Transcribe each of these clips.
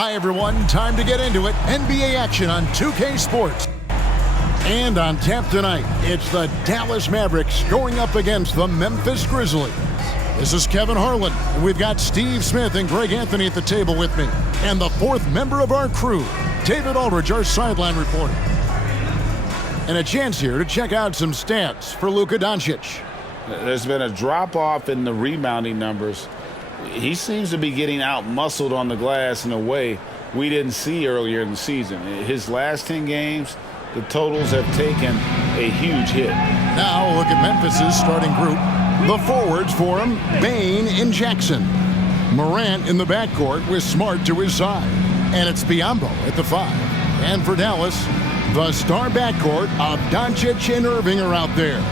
Hi, everyone. Time to get into it. NBA action on 2K Sports. And on tap tonight, it's the Dallas Mavericks going up against the Memphis Grizzlies. This is Kevin Harlan, and we've got Steve Smith and Greg Anthony at the table with me. And the fourth member of our crew, David Aldridge, our sideline reporter. And a chance here to check out some stats for Luka Doncic. There's been a drop-off in the rebounding numbers. He seems to be getting out-muscled on the glass in a way we didn't see earlier in the season. His last 10 games, the totals have taken a huge hit. Now look at Memphis's starting group. The forwards for him, Bane and Jackson. Morant in the backcourt with Smart to his side. And it's Biyombo at the 5. And for Dallas, the star backcourt of Doncic and Irving are out there.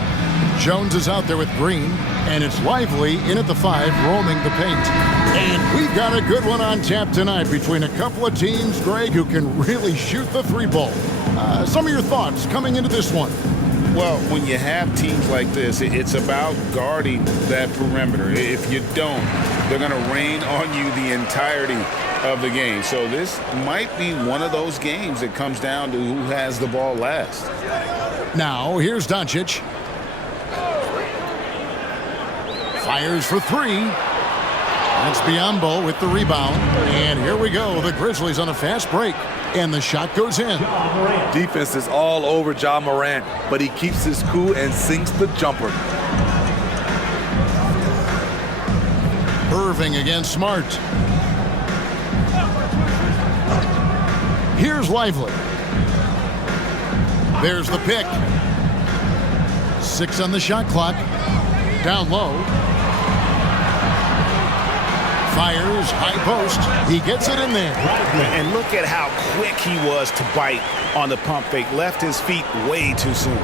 Jones is out there with Green, and it's Lively in at the 5, roaming the paint. And we've got a good one on tap tonight between a couple of teams, Greg, who can really shoot the three ball. Some of your thoughts coming into this one? Well, when you have teams like this, it's about guarding that perimeter. If you don't, they're going to rain on you the entirety of the game. So this might be one of those games that comes down to who has the ball last. Now, here's Doncic. Fires for 3. That's Biyombo with the rebound. And here we go. The Grizzlies on a fast break. And the shot goes in. Defense is all over Ja Morant, but he keeps his cool and sinks the jumper. Irving against Smart. Here's Lively. There's the pick. 6 on the shot clock. Down low. Fires, high post. He gets it in there. And look at how quick he was to bite on the pump fake. Left his feet way too soon.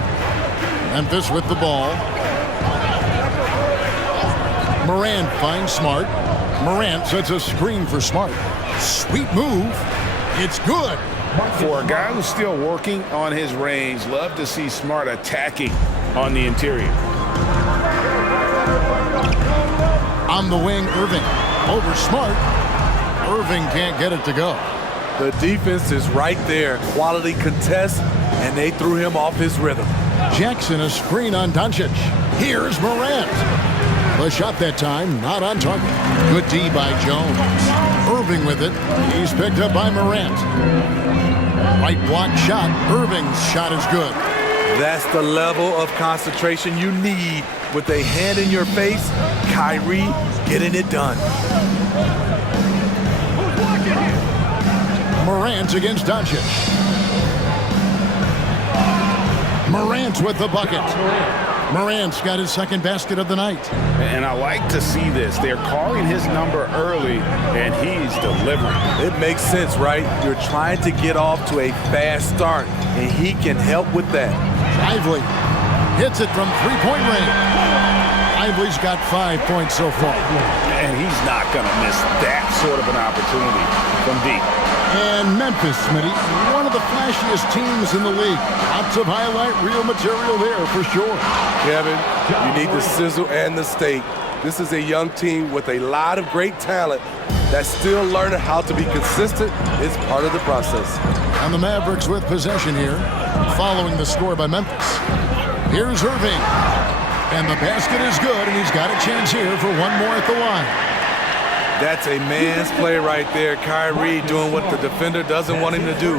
Memphis with the ball. Morant finds Smart. Morant sets a screen for Smart. Sweet move. It's good. For a guy who's still working on his range, love to see Smart attacking on the interior. On the wing, Irving. Over Smart. Irving can't get it to go. The defense is right there. Quality contest, and they threw him off his rhythm. Jackson a screen on Doncic. Here's Morant. The shot that time, not on target. Good D by Jones. Irving with it. He's picked up by Morant. Right block shot. Irving's shot is good. That's the level of concentration you need with a hand in your face. Kyrie getting it done. Morant against Doncic. Morant with the bucket. Morant's got his second basket of the night. And I like to see this. They're calling his number early, and he's delivering. It makes sense, right? You're trying to get off to a fast start, and he can help with that. Lively hits it from three-point range. Lively's got 5 points so far. And he's not going to miss that sort of an opportunity from deep. And Memphis, Smitty, one of the flashiest teams in the league. Lots of highlight reel material there for sure. Kevin, you need the sizzle and the steak. This is a young team with a lot of great talent that's still learning how to be consistent. It's part of the process. And the Mavericks with possession here, following the score by Memphis. Here's Irving. And the basket is good, and he's got a chance here for one more at the line. That's a man's play right there. Kyrie doing what the defender doesn't want him to do.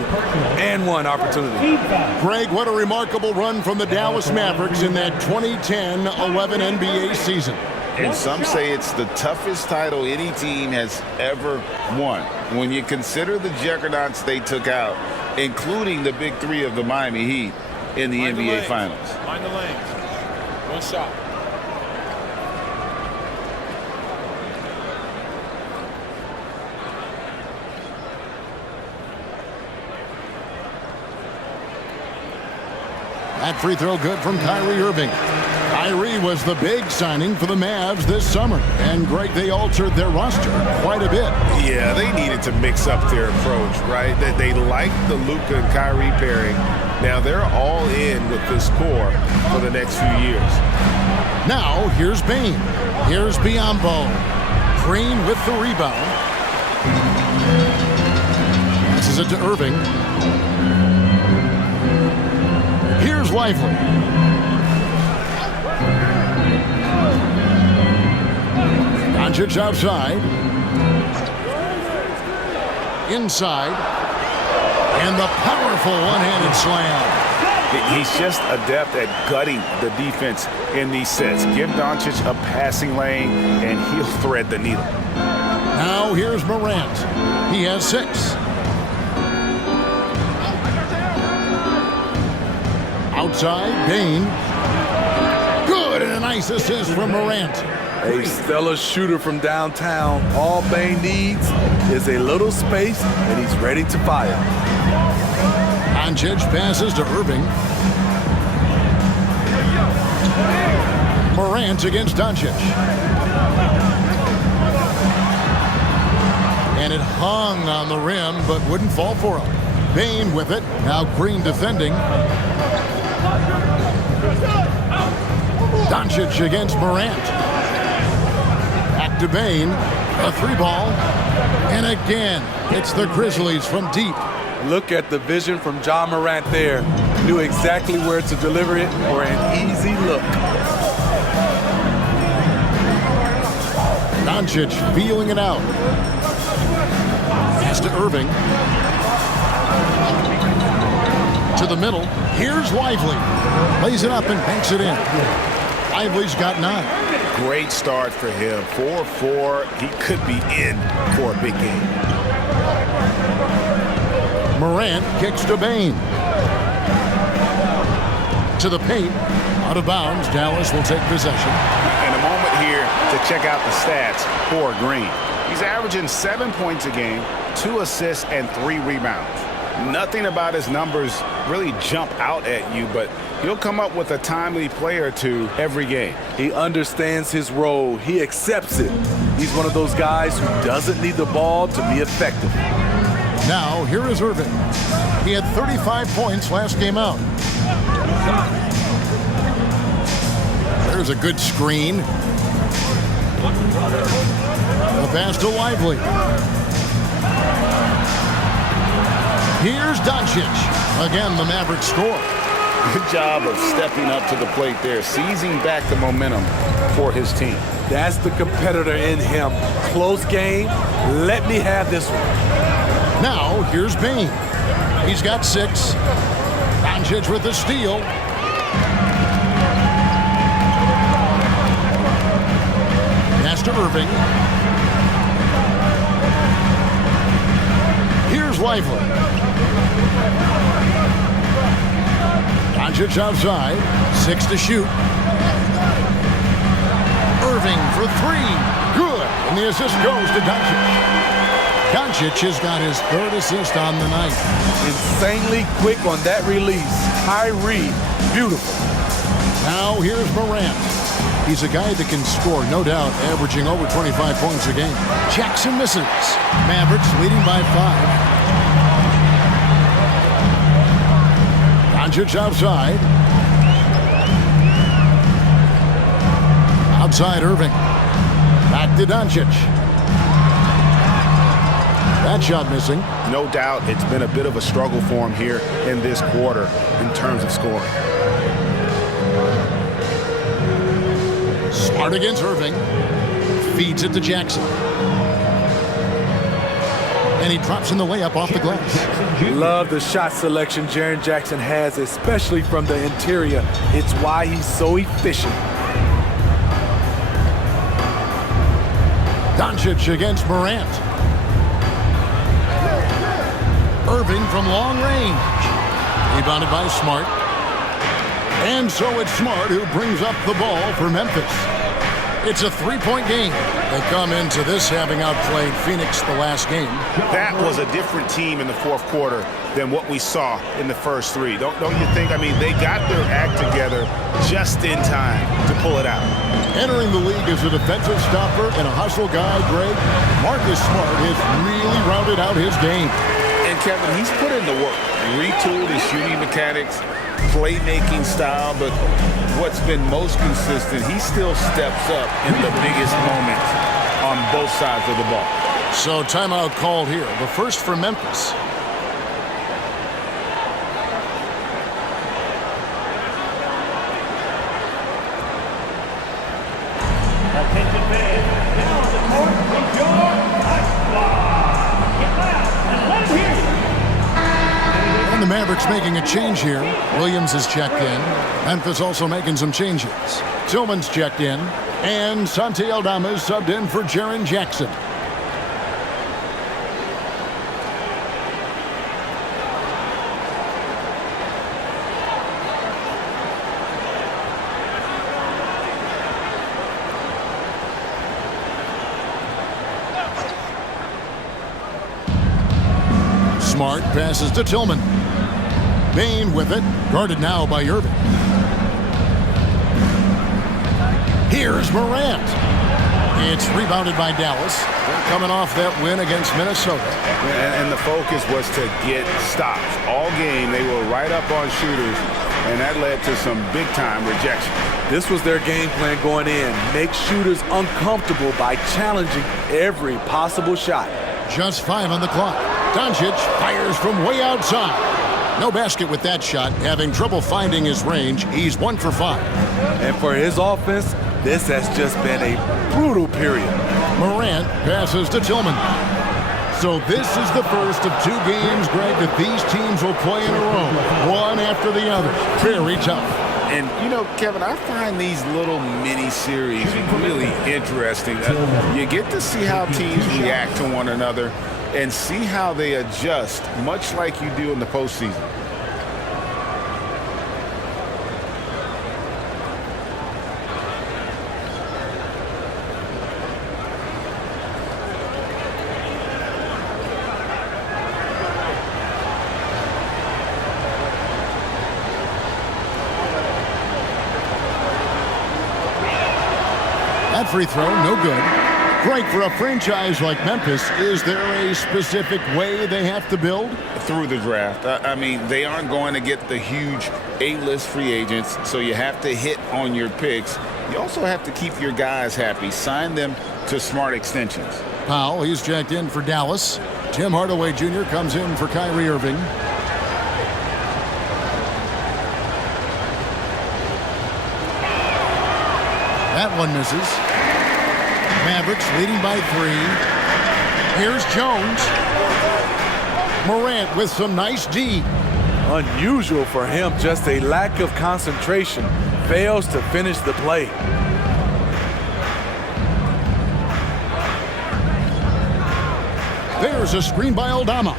And one opportunity. Greg, what a remarkable run from the Dallas Mavericks in that 2010-11 NBA season. And some say it's the toughest title any team has ever won. When you consider the juggernauts they took out, including the big three of the Miami Heat in the NBA Finals. Mind the lanes. One shot. That free throw good from Kyrie Irving. Kyrie was the big signing for the Mavs this summer. And, Greg, they altered their roster quite a bit. Yeah, they needed to mix up their approach, right? They liked the Luka and Kyrie pairing. Now they're all in with this core for the next few years. Now, here's Bane. Here's Biyombo. Green with the rebound. Passes it to Irving. Here's Lively. Doncic outside. Inside. And the powerful one-handed slam. He's just adept at gutting the defense in these sets. Give Doncic a passing lane, and he'll thread the needle. Now here's Morant. He has 6. Outside, Bain. Good, and a nice assist from Morant. A stellar shooter from downtown. All Bane needs is a little space, and he's ready to fire. Doncic passes to Irving. Morant against Doncic. And it hung on the rim, but wouldn't fall for him. Bain with it. Now Green defending. Doncic against Morant. Back to Bain. A 3-ball. And again, it's the Grizzlies from deep. Look at the vision from John Morant there. Knew exactly where to deliver it for an easy look. Doncic feeling it out. Pass to Irving. To the middle. Here's Lively. Lays it up and banks it in. Lively's got 9. Great start for him. 4-4. He could be in for a big game. Morant kicks to Bain. To the paint. Out of bounds. Dallas will take possession. And a moment here to check out the stats for Green. He's averaging 7 points a game, 2 assists, and 3 rebounds. Nothing about his numbers really jump out at you, but he'll come up with a timely play or two every game. He understands his role. He accepts it. He's one of those guys who doesn't need the ball to be effective. Now, here is Irving. He had 35 points last game out. There's a good screen. A pass to Lively. Here's Doncic. Again, the Mavericks score. Good job of stepping up to the plate there, seizing back the momentum for his team. That's the competitor in him. Close game. Let me have this one. Now, here's Bain. He's got 6. Doncic with the steal. Pass to Irving. Here's Lively. Doncic outside. 6 to shoot. Irving for 3. Good. And the assist goes to Doncic. Doncic has got his 3rd assist on the night. Insanely quick on that release. Kyrie, beautiful. Now here's Morant. He's a guy that can score, no doubt, averaging over 25 points a game. Jackson misses. Mavericks leading by 5. Doncic outside. Outside Irving. Back to Doncic. That shot missing. No doubt it's been a bit of a struggle for him here in this quarter in terms of scoring. Smart against Irving. Feeds it to Jackson. And he drops in the layup off the glass. Love the shot selection Jaren Jackson has, especially from the interior. It's why he's so efficient. Doncic against Morant. Irving from long range. Rebounded by Smart. And so it's Smart who brings up the ball for Memphis. It's a 3-point game. They come into this having outplayed Phoenix the last game. That was a different team in the 4th quarter than what we saw in the first 3. Don't you think? I mean, they got their act together just in time to pull it out. Entering the league as a defensive stopper and a hustle guy, Greg, Marcus Smart has really rounded out his game. And Kevin, he's put in the work, retooled his shooting mechanics, playmaking style, but what's been most consistent, he still steps up in the biggest moments on both sides of the ball. So timeout called here. The first for Memphis. And the Mavericks making a change here. Williams is checked in. Memphis also making some changes. Tillman's checked in. And Santi Aldama is subbed in for Jaren Jackson. Smart passes to Tillman. Bane with it, guarded now by Irving. Here's Morant. It's rebounded by Dallas. They're coming off that win against Minnesota. And the focus was to get stops. All game, they were right up on shooters, and that led to some big-time rejection. This was their game plan going in. Make shooters uncomfortable by challenging every possible shot. Just 5 on the clock. Doncic fires from way outside. No basket with that shot. Having trouble finding his range. He's 1 for 5. And for his offense, this has just been a brutal period. Morant passes to Tillman. So this is the first of 2 games, Greg, that these teams will play in a row. One after the other. Very tough. And, you know, Kevin, I find these little mini-series really interesting. You get to see how teams react to one another and see how they adjust, much like you do in the postseason. That free throw, no good. Greg, for a franchise like Memphis, is there a specific way they have to build? Through the draft. I mean, they aren't going to get the huge A-list free agents, so you have to hit on your picks. You also have to keep your guys happy. Sign them to smart extensions. Powell, he's checked in for Dallas. Tim Hardaway Jr. comes in for Kyrie Irving. That one misses. Mavericks leading by 3. Here's Jones. Morant with some nice D. Unusual for him, just a lack of concentration. Fails to finish the play. There's a screen by Aldama.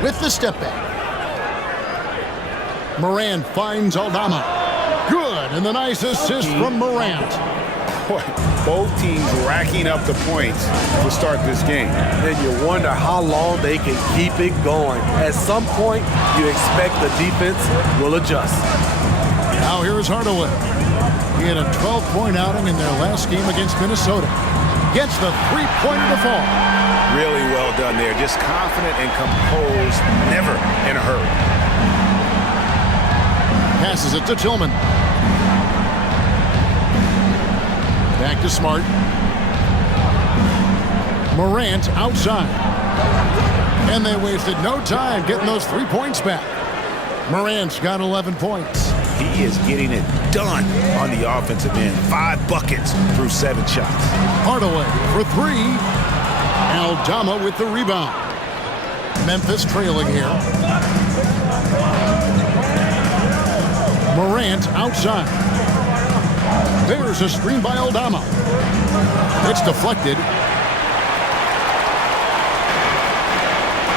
With the step back. Morant finds Aldama. Good, and the nice assist from Morant. Both teams racking up the points to start this game. And you wonder how long they can keep it going. At some point, you expect the defense will adjust. Now here's Hardaway. He had a 12-point outing in their last game against Minnesota. Gets the three-pointer to fall. Really well done there. Just confident and composed, never in a hurry. Passes it to Tillman. Back to Smart. Morant outside. And they wasted no time getting those 3 points back. Morant's got 11 points. He is getting it done on the offensive end. 5 buckets through 7 shots. Hardaway for 3. Aldama with the rebound. Memphis trailing here. Morant outside. There's a screen by Aldama. It's deflected.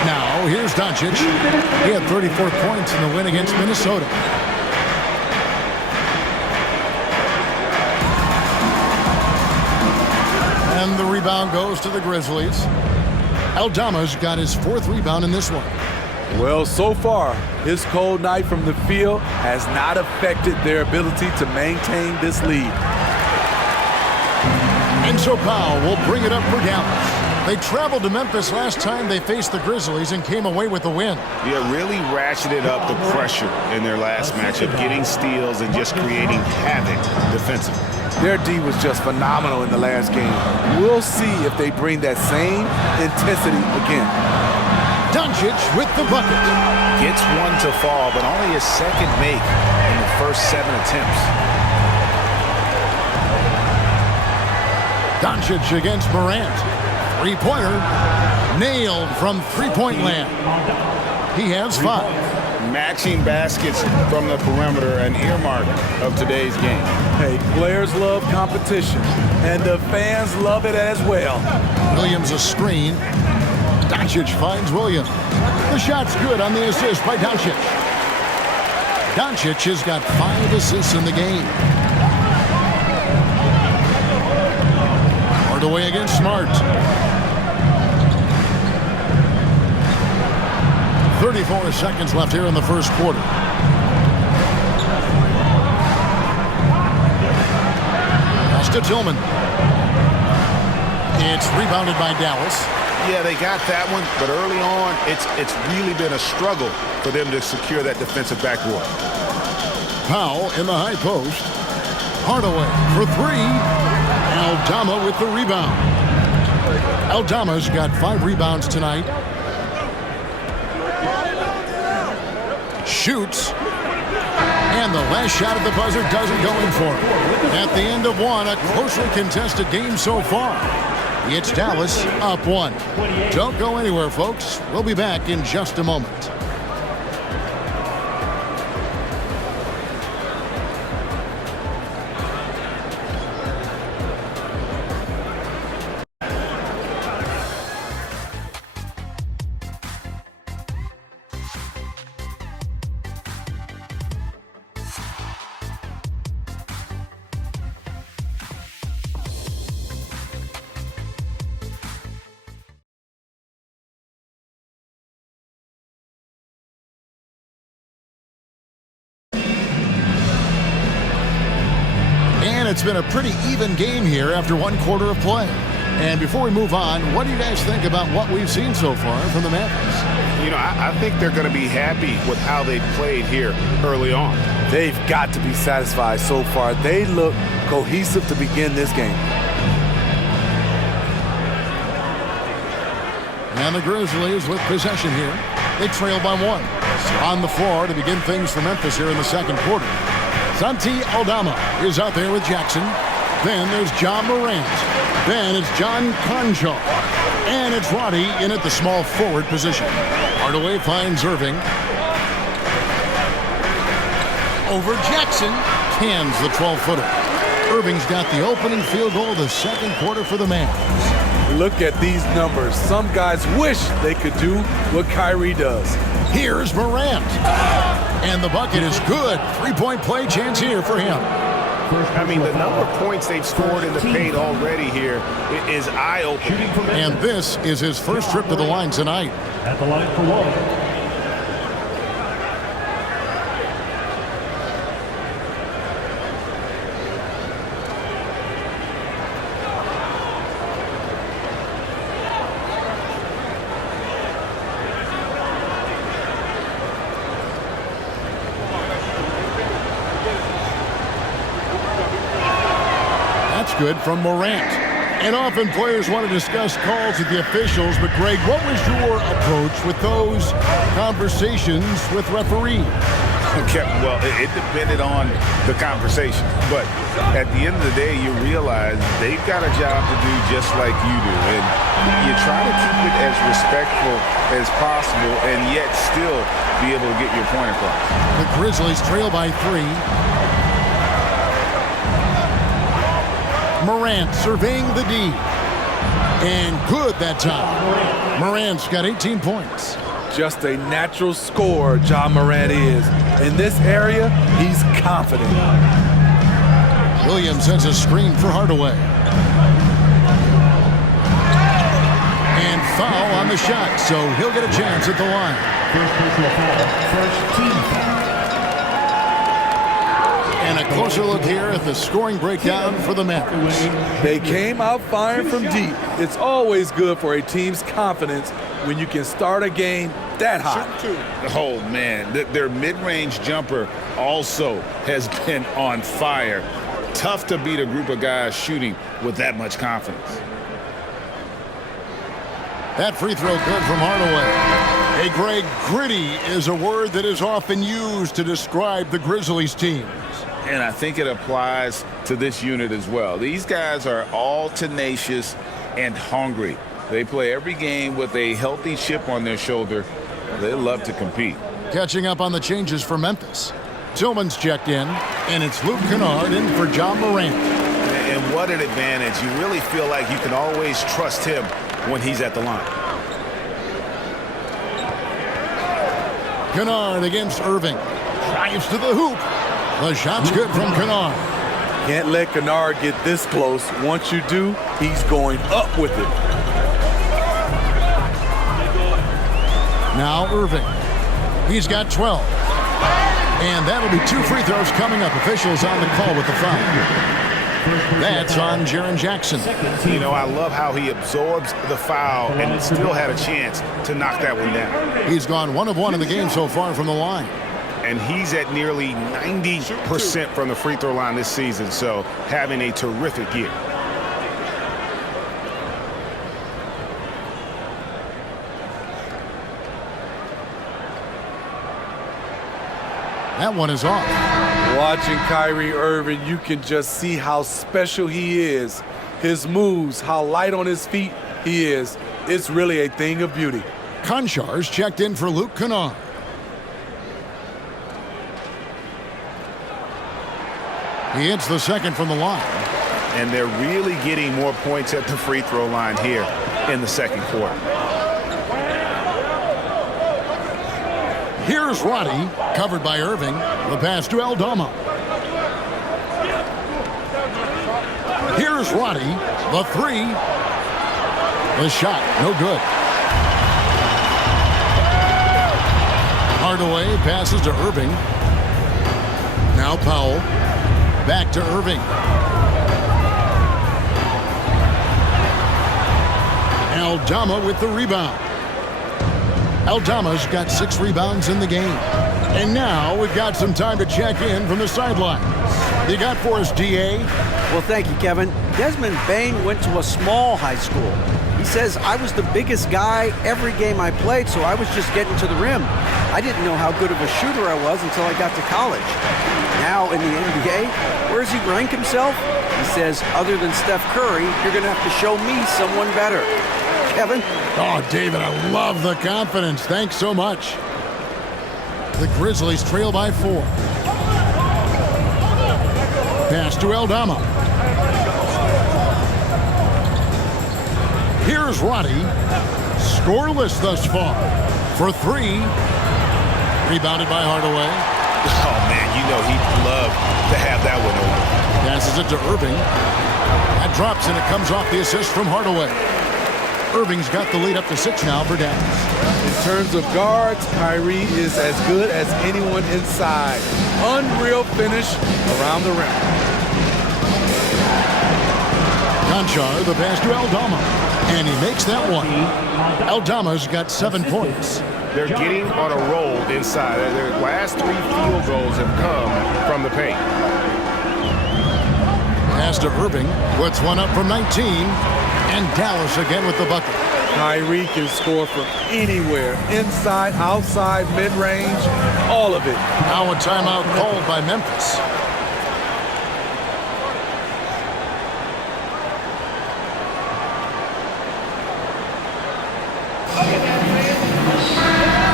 Now, here's Doncic. He had 34 points in the win against Minnesota. And the rebound goes to the Grizzlies. Aldama's got his 4th rebound in this one. Well, so far, his cold night from the field has not affected their ability to maintain this lead. And so Powell will bring it up for Dallas. They traveled to Memphis last time they faced the Grizzlies and came away with the win. Yeah, really ratcheted up the pressure in their last matchup, getting steals and just creating havoc defensively. Their D was just phenomenal in the last game. We'll see if they bring that same intensity again. Doncic with the bucket. Gets one to fall, but only his 2nd make in the first 7 attempts. Doncic against Morant. 3-pointer. Nailed from 3-point land. He has 5. Matching baskets from the perimeter, an earmark of today's game. Hey, players love competition, and the fans love it as well. Williams a screen. Doncic finds Williams. The shot's good on the assist by Doncic. Doncic has got 5 assists in the game. Hardaway against Smart. 34 seconds left here in the first quarter. Pass to Tillman. It's rebounded by Dallas. Yeah, they got that one, but early on, it's really been a struggle for them to secure that defensive backboard. Powell in the high post. Hardaway for 3. Aldama with the rebound. Aldama's got 5 rebounds tonight. Shoots. And the last shot at the buzzer doesn't go in for him. At the end of one, a closely contested game so far. It's Dallas up 1. Don't go anywhere, folks. We'll be back in just a moment. It's been a pretty even game here after 1 quarter of play. And before we move on, what do you guys think about what we've seen so far from the Mavericks? You know, I think they're going to be happy with how they played here early on. They've got to be satisfied so far. They look cohesive to begin this game. And the Grizzlies with possession here. They trail by 1. On the floor to begin things for Memphis here in the second quarter. Santi Aldama is out there with Jackson. Then there's John Morant. Then it's John Conjo. And it's Roddy in at the small forward position. Hardaway finds Irving. Over Jackson. Cans the 12-footer. Irving's got the opening field goal of the second quarter for the Mavs. Look at these numbers. Some guys wish they could do what Kyrie does. Here's Morant. And the bucket is good. 3-point play chance here for him. I mean, the number of points they've scored in the paint already here is eye-opening. And this is his first trip to the line tonight. At the line for 1. Good from Morant. And often players want to discuss calls with the officials, but Greg, what was your approach with those conversations with referees? Okay, well, it depended on the conversation. But at the end of the day, you realize they've got a job to do just like you do. And you try to keep it as respectful as possible and yet still be able to get your point across. The Grizzlies trail by 3. Morant surveying the D. And good that time. Morant's got 18 points. Just a natural scorer, John Morant is. In this area, he's confident. Williams sends a screen for Hardaway. And foul on the shot, so he'll get a chance at the line. First personal foul. First team foul. And a closer look here at the scoring breakdown for the Mavericks. They came out firing from deep. It's always good for a team's confidence when you can start a game that hot. Oh, man, their mid-range jumper also has been on fire. Tough to beat a group of guys shooting with that much confidence. That free throw good from Hardaway. Hey, Greg, gritty is a word that is often used to describe the Grizzlies teams. And I think it applies to this unit as well. These guys are all tenacious and hungry. They play every game with a healthy chip on their shoulder, They love to compete. Catching up on the changes for Memphis. Tillman's checked in, and it's Luke Kennard in for John Morant. And what an advantage. You really feel like you can always trust him when he's at the line. Kennard against Irving. Drives to the hoop. The shot's good from Kennard. Can't let Kennard get this close. Once you do, he's going up with it. Now Irving. He's got 12. And that'll be 2 free throws coming up. Officials on the call with the foul. That's on Jaren Jackson. You know, I love how he absorbs the foul and still had a chance to knock that one down. He's gone 1 of 1 in the game so far from the line. And he's at nearly 90% from the free throw line this season, so having a terrific year. That one is off. Watching Kyrie Irving, you can just see how special he is. His moves, how light on his feet he is. It's really a thing of beauty. Konchar's checked in for Luke Kennard. He hits the second from the line. And they're really getting more points at the free throw line here in the second quarter. Here's Roddy, covered by Irving. The pass to Aldama. Here's Roddy, the 3. The shot, no good. Hardaway passes to Irving. Now Powell. Back to Irving. Aldama with the rebound. Aldama's got 6 rebounds in the game. And now we've got some time to check in from the sideline. You got for us, D.A.? Well, thank you, Kevin. Desmond Bane went to a small high school. He says, I was the biggest guy every game I played, so I was just getting to the rim. I didn't know how good of a shooter I was until I got to college. Now in the NBA, where does he rank himself? He says, other than Steph Curry, you're going to have to show me someone better. Kevin? Oh, David, I love the confidence. Thanks so much. The Grizzlies trail by 4. Pass to Aldama. Here's Roddy. Scoreless thus far. For 3. Rebounded by Hardaway. Oh, man, you know he'd love to have that one over. Passes it to Irving. That drops, and it comes off the assist from Hardaway. Irving's got the lead up to 6 now for Dallas. In terms of guards, Kyrie is as good as anyone inside. Unreal finish around the rim. Konchar, the pass to Aldama. And he makes that one. Aldama's got 7 points. They're getting on a roll inside. Their last 3 field goals have come from the paint. Pass to Irving. Puts one up from 19. And Dallas again with the bucket. Kyrie can score from anywhere. Inside, outside, mid-range, all of it. Now a timeout called by Memphis.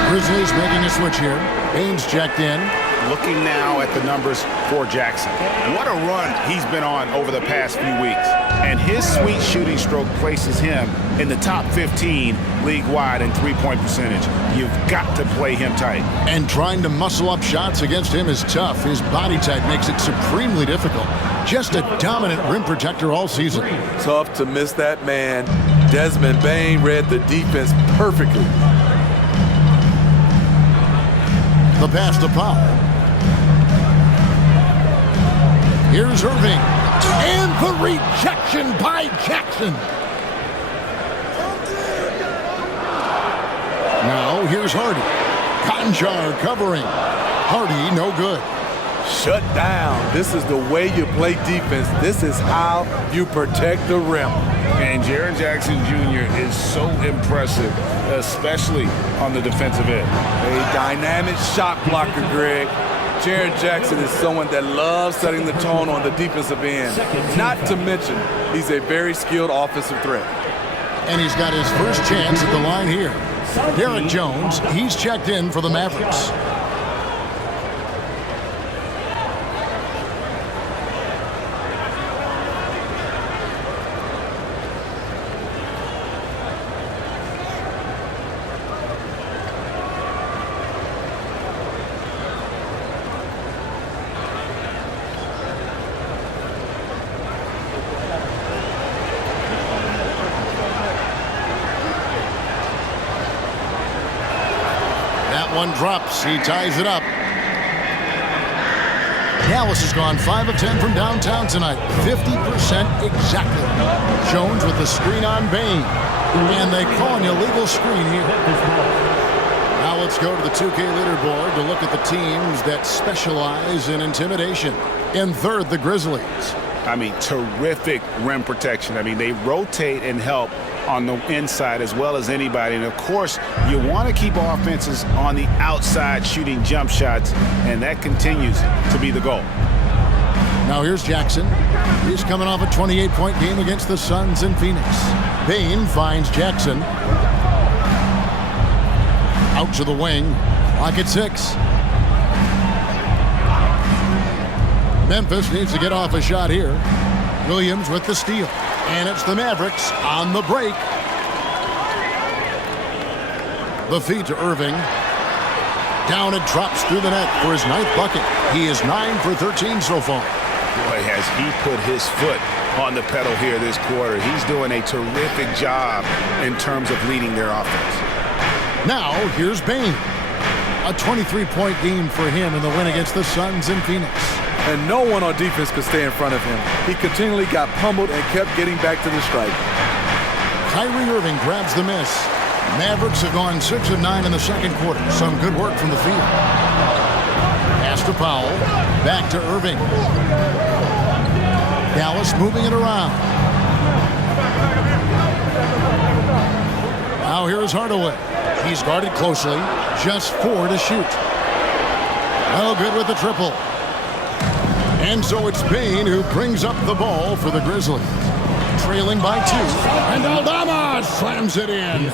Grizzlies making a switch here. Baines checked in. Looking now at the numbers for Jackson. What a run he's been on over the past few weeks. And his sweet shooting stroke places him in the top 15 league-wide in three-point percentage. You've got to play him tight. And trying to muscle up shots against him is tough. His body type makes it supremely difficult. Just a dominant rim protector all season. Tough to miss that man. Desmond Bane read the defense perfectly. The pass to Powell. Here's Irving. And the rejection by Jackson. Now here's Hardy. Konchar covering. Hardy no good. Shut down. This is the way you play defense. This is how you protect the rim. And Jaren Jackson Jr. is so impressive, especially on the defensive end. A dynamic shot blocker, Greg. Jaren Jackson is someone that loves setting the tone on the defensive end. Not to mention, he's a very skilled offensive threat. And he's got his first chance at the line here. Derek Jones, he's checked in for the Mavericks. One drops. He ties it up. Dallas has gone 5 of 10 from downtown tonight. 50% exactly. Jones with the screen on Bane. And they call an illegal screen here. Now let's go to the 2K leaderboard to look at the teams that specialize in intimidation. In third, the Grizzlies. I mean, terrific rim protection. I mean, they rotate and help on the inside as well as anybody. And, of course, you want to keep offenses on the outside shooting jump shots, and that continues to be the goal. Now here's Jackson. He's coming off a 28-point game against the Suns in Phoenix. Bane finds Jackson. Out to the wing. Clock at 6. Memphis needs to get off a shot here. Williams with the steal. And it's the Mavericks on the break. The feed to Irving. Down it drops through the net for his 9th bucket. He is 9 for 13 so far. Boy, has he put his foot on the pedal here this quarter. He's doing a terrific job in terms of leading their offense. Now, here's Bane. A 23-point game for him in the win against the Suns in Phoenix. And no one on defense could stay in front of him. He continually got pummeled and kept getting back to the stripe. Kyrie Irving grabs the miss. Mavericks have gone 6 of 9 in the second quarter. Some good work from the field. Pass to Powell. Back to Irving. Dallas moving it around. Now here's Hardaway. He's guarded closely. Just 4 to shoot. Well, good with the triple. And so it's Bane who brings up the ball for the Grizzlies. Trailing by 2. And Aldama slams it in.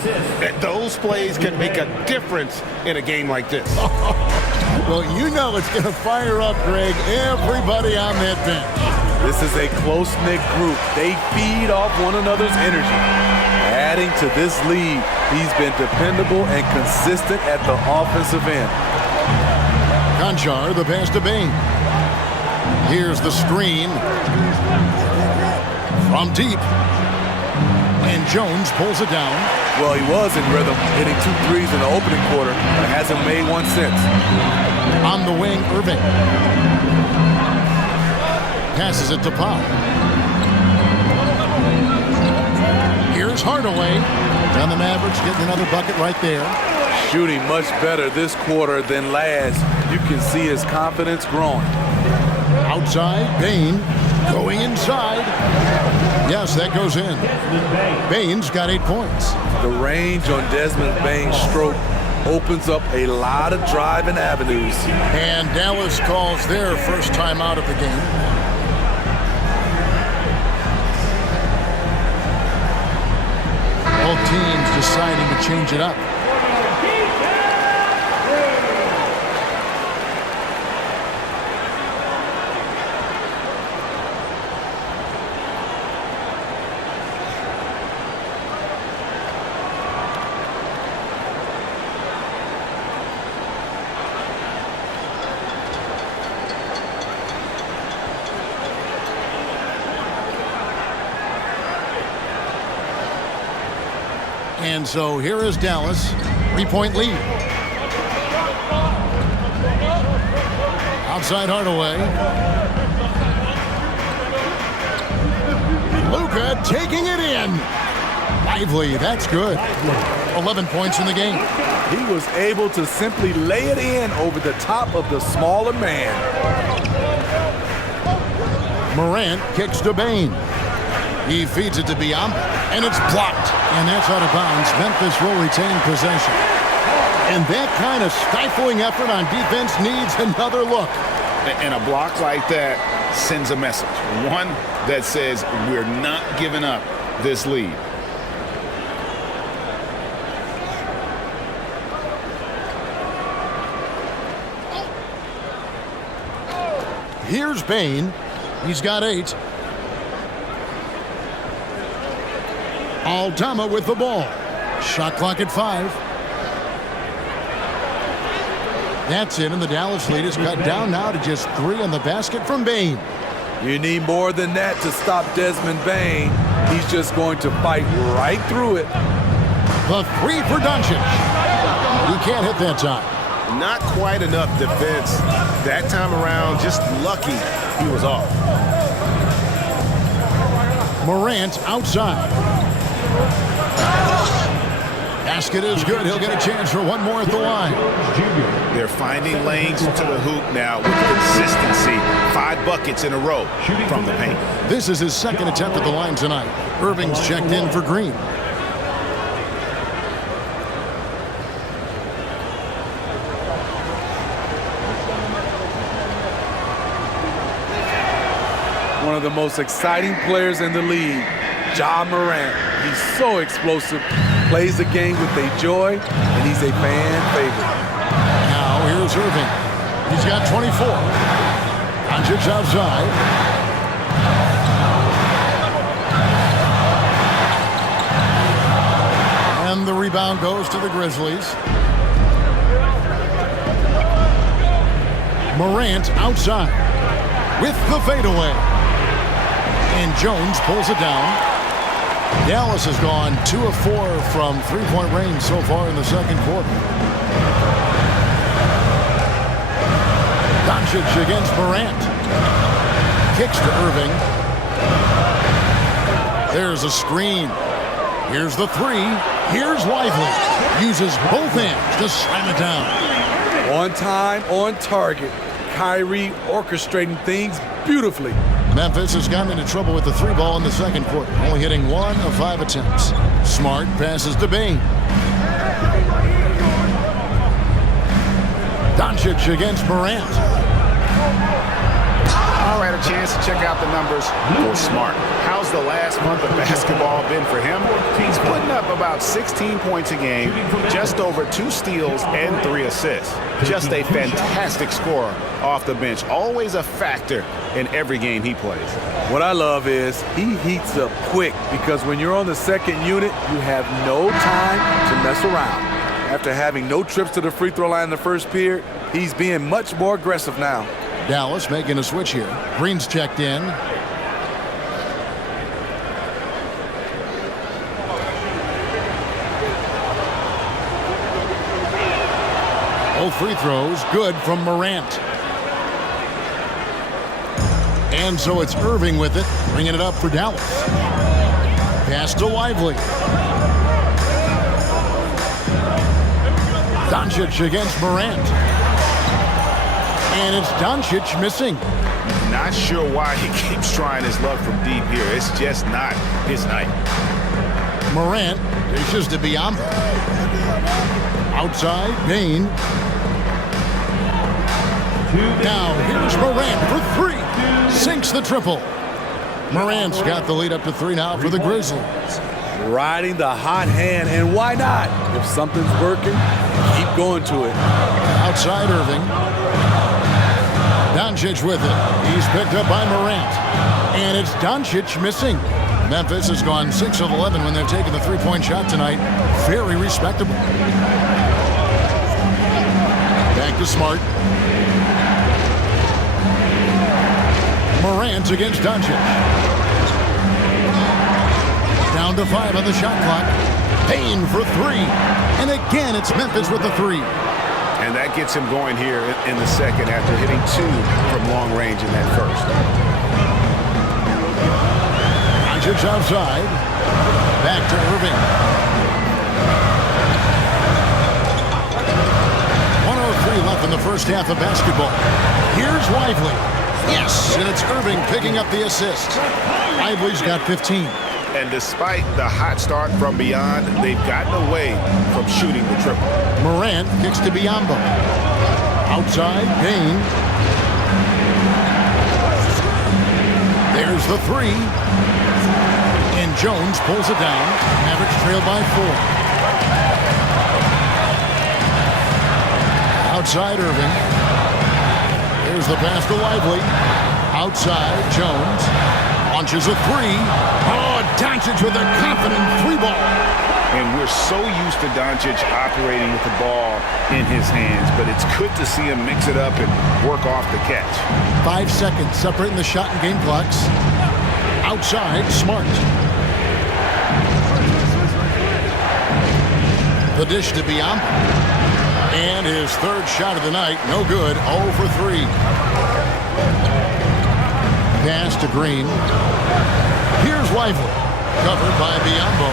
Those plays can make a difference in a game like this. Well, you know it's going to fire up, Greg, everybody on that bench. This is a close-knit group. They feed off one another's energy. Adding to this lead, he's been dependable and consistent at the offensive end. Conchar, the pass to Bane. Here's the screen from deep. And Jones pulls it down. Well, he was in rhythm, hitting 2 threes in the opening quarter, but hasn't made one since. On the wing, Irving. Passes it to Powell. Here's Hardaway. And the Mavericks getting another bucket right there. Shooting much better this quarter than last. You can see his confidence growing. Outside, Bane going inside. Yes, that goes in. Bane's got 8 points. The range on Desmond Bane's stroke opens up a lot of driving avenues. And Dallas calls their first time out of the game. Both teams deciding to change it up. And so here is Dallas, 3-point lead. Outside Hardaway. Luka taking it in. Lively, that's good. 11 points in the game. He was able to simply lay it in over the top of the smaller man. Morant kicks to Bane. He feeds it to Biombo, and it's blocked. And that's out of bounds. Memphis will retain possession. And that kind of stifling effort on defense needs another look. And a block like that sends a message. One that says we're not giving up this lead. Here's Bain. He's got 8. Aldama with the ball. Shot clock at 5. That's it, and the Dallas lead is cut down now to just 3 on the basket from Bain. You need more than that to stop Desmond Bain. He's just going to fight right through it. The 3 for Doncic. He can't hit that time. Not quite enough defense that time around. Just lucky he was off. Morant outside. Basket is good. He'll get a chance for one more at the line. They're finding lanes to the hoop now with consistency. 5 buckets in a row from the paint. This is his second attempt at the line tonight. Irving's checked in for Green. One of the most exciting players in the league, Ja Morant. He's so explosive, plays the game with a joy, and he's a fan favorite. Now here's Irving. He's got 24. Doncic outside. And the rebound goes to the Grizzlies. Morant outside with the fadeaway. And Jones pulls it down. Dallas has gone 2 of 4 from three-point range so far in the second quarter. Doncic against Morant. Kicks to Irving. There's a screen. Here's the 3. Here's Lively. Uses both hands to slam it down. On time, on target. Kyrie orchestrating things beautifully. Memphis has gotten into trouble with the 3 ball in the second quarter, only hitting 1 of 5 attempts. Smart passes to Bain. Doncic against Morant. All right, a chance to check out the numbers for Smart. How's the last month of basketball been for him? He's putting up about 16 points a game, just over 2 steals and 3 assists. Just a fantastic scorer off the bench. Always a factor in every game he plays. What I love is he heats up quick because when you're on the second unit, you have no time to mess around. After having no trips to the free throw line in the first period, he's being much more aggressive now. Dallas making a switch here. Green's checked in. Both free throws good from Morant. And so it's Irving with it, bringing it up for Dallas. Pass to Lively. Doncic against Morant. And it's Doncic missing. Not sure why he keeps trying his luck from deep here. It's just not his night. Morant dishes to Biyombo. Outside, Bain. Now here's Morant for 3. Sinks the triple. Morant's got the lead up to 3 now for the Grizzlies. Riding the hot hand, and why not? If something's working, keep going to it. Outside Irving. Doncic with it. He's picked up by Morant. And it's Doncic missing. Memphis has gone 6 of 11 when they're taking the 3-point shot tonight. Very respectable. Back to Smart. Morant against Doncic. Down to 5 on the shot clock. Payne for 3. And again, it's Memphis with the 3. And that gets him going here in the second after hitting 2 from long range in that first. Doncic outside. Back to Irving. 1:03 left in the first half of basketball. Here's Lively. Yes, and it's Irving picking up the assist. Lively's got 15. And despite the hot start from beyond, they've gotten away from shooting the triple. Morant kicks to Biyombo. Outside, Bain. There's the 3. And Jones pulls it down. Mavericks trail by 4. Outside Irving. Here's the pass to Lively. Outside, Jones launches a three. Oh, Doncic with a confident three ball. And we're so used to Doncic operating with the ball in his hands, but it's good to see him mix it up and work off the catch. 5 seconds separating the shot and game clocks. Outside, Smart. The dish to Biombo. And his third shot of the night, no good, 0 for 3. Pass to Green. Here's Lively. Covered by Biombo.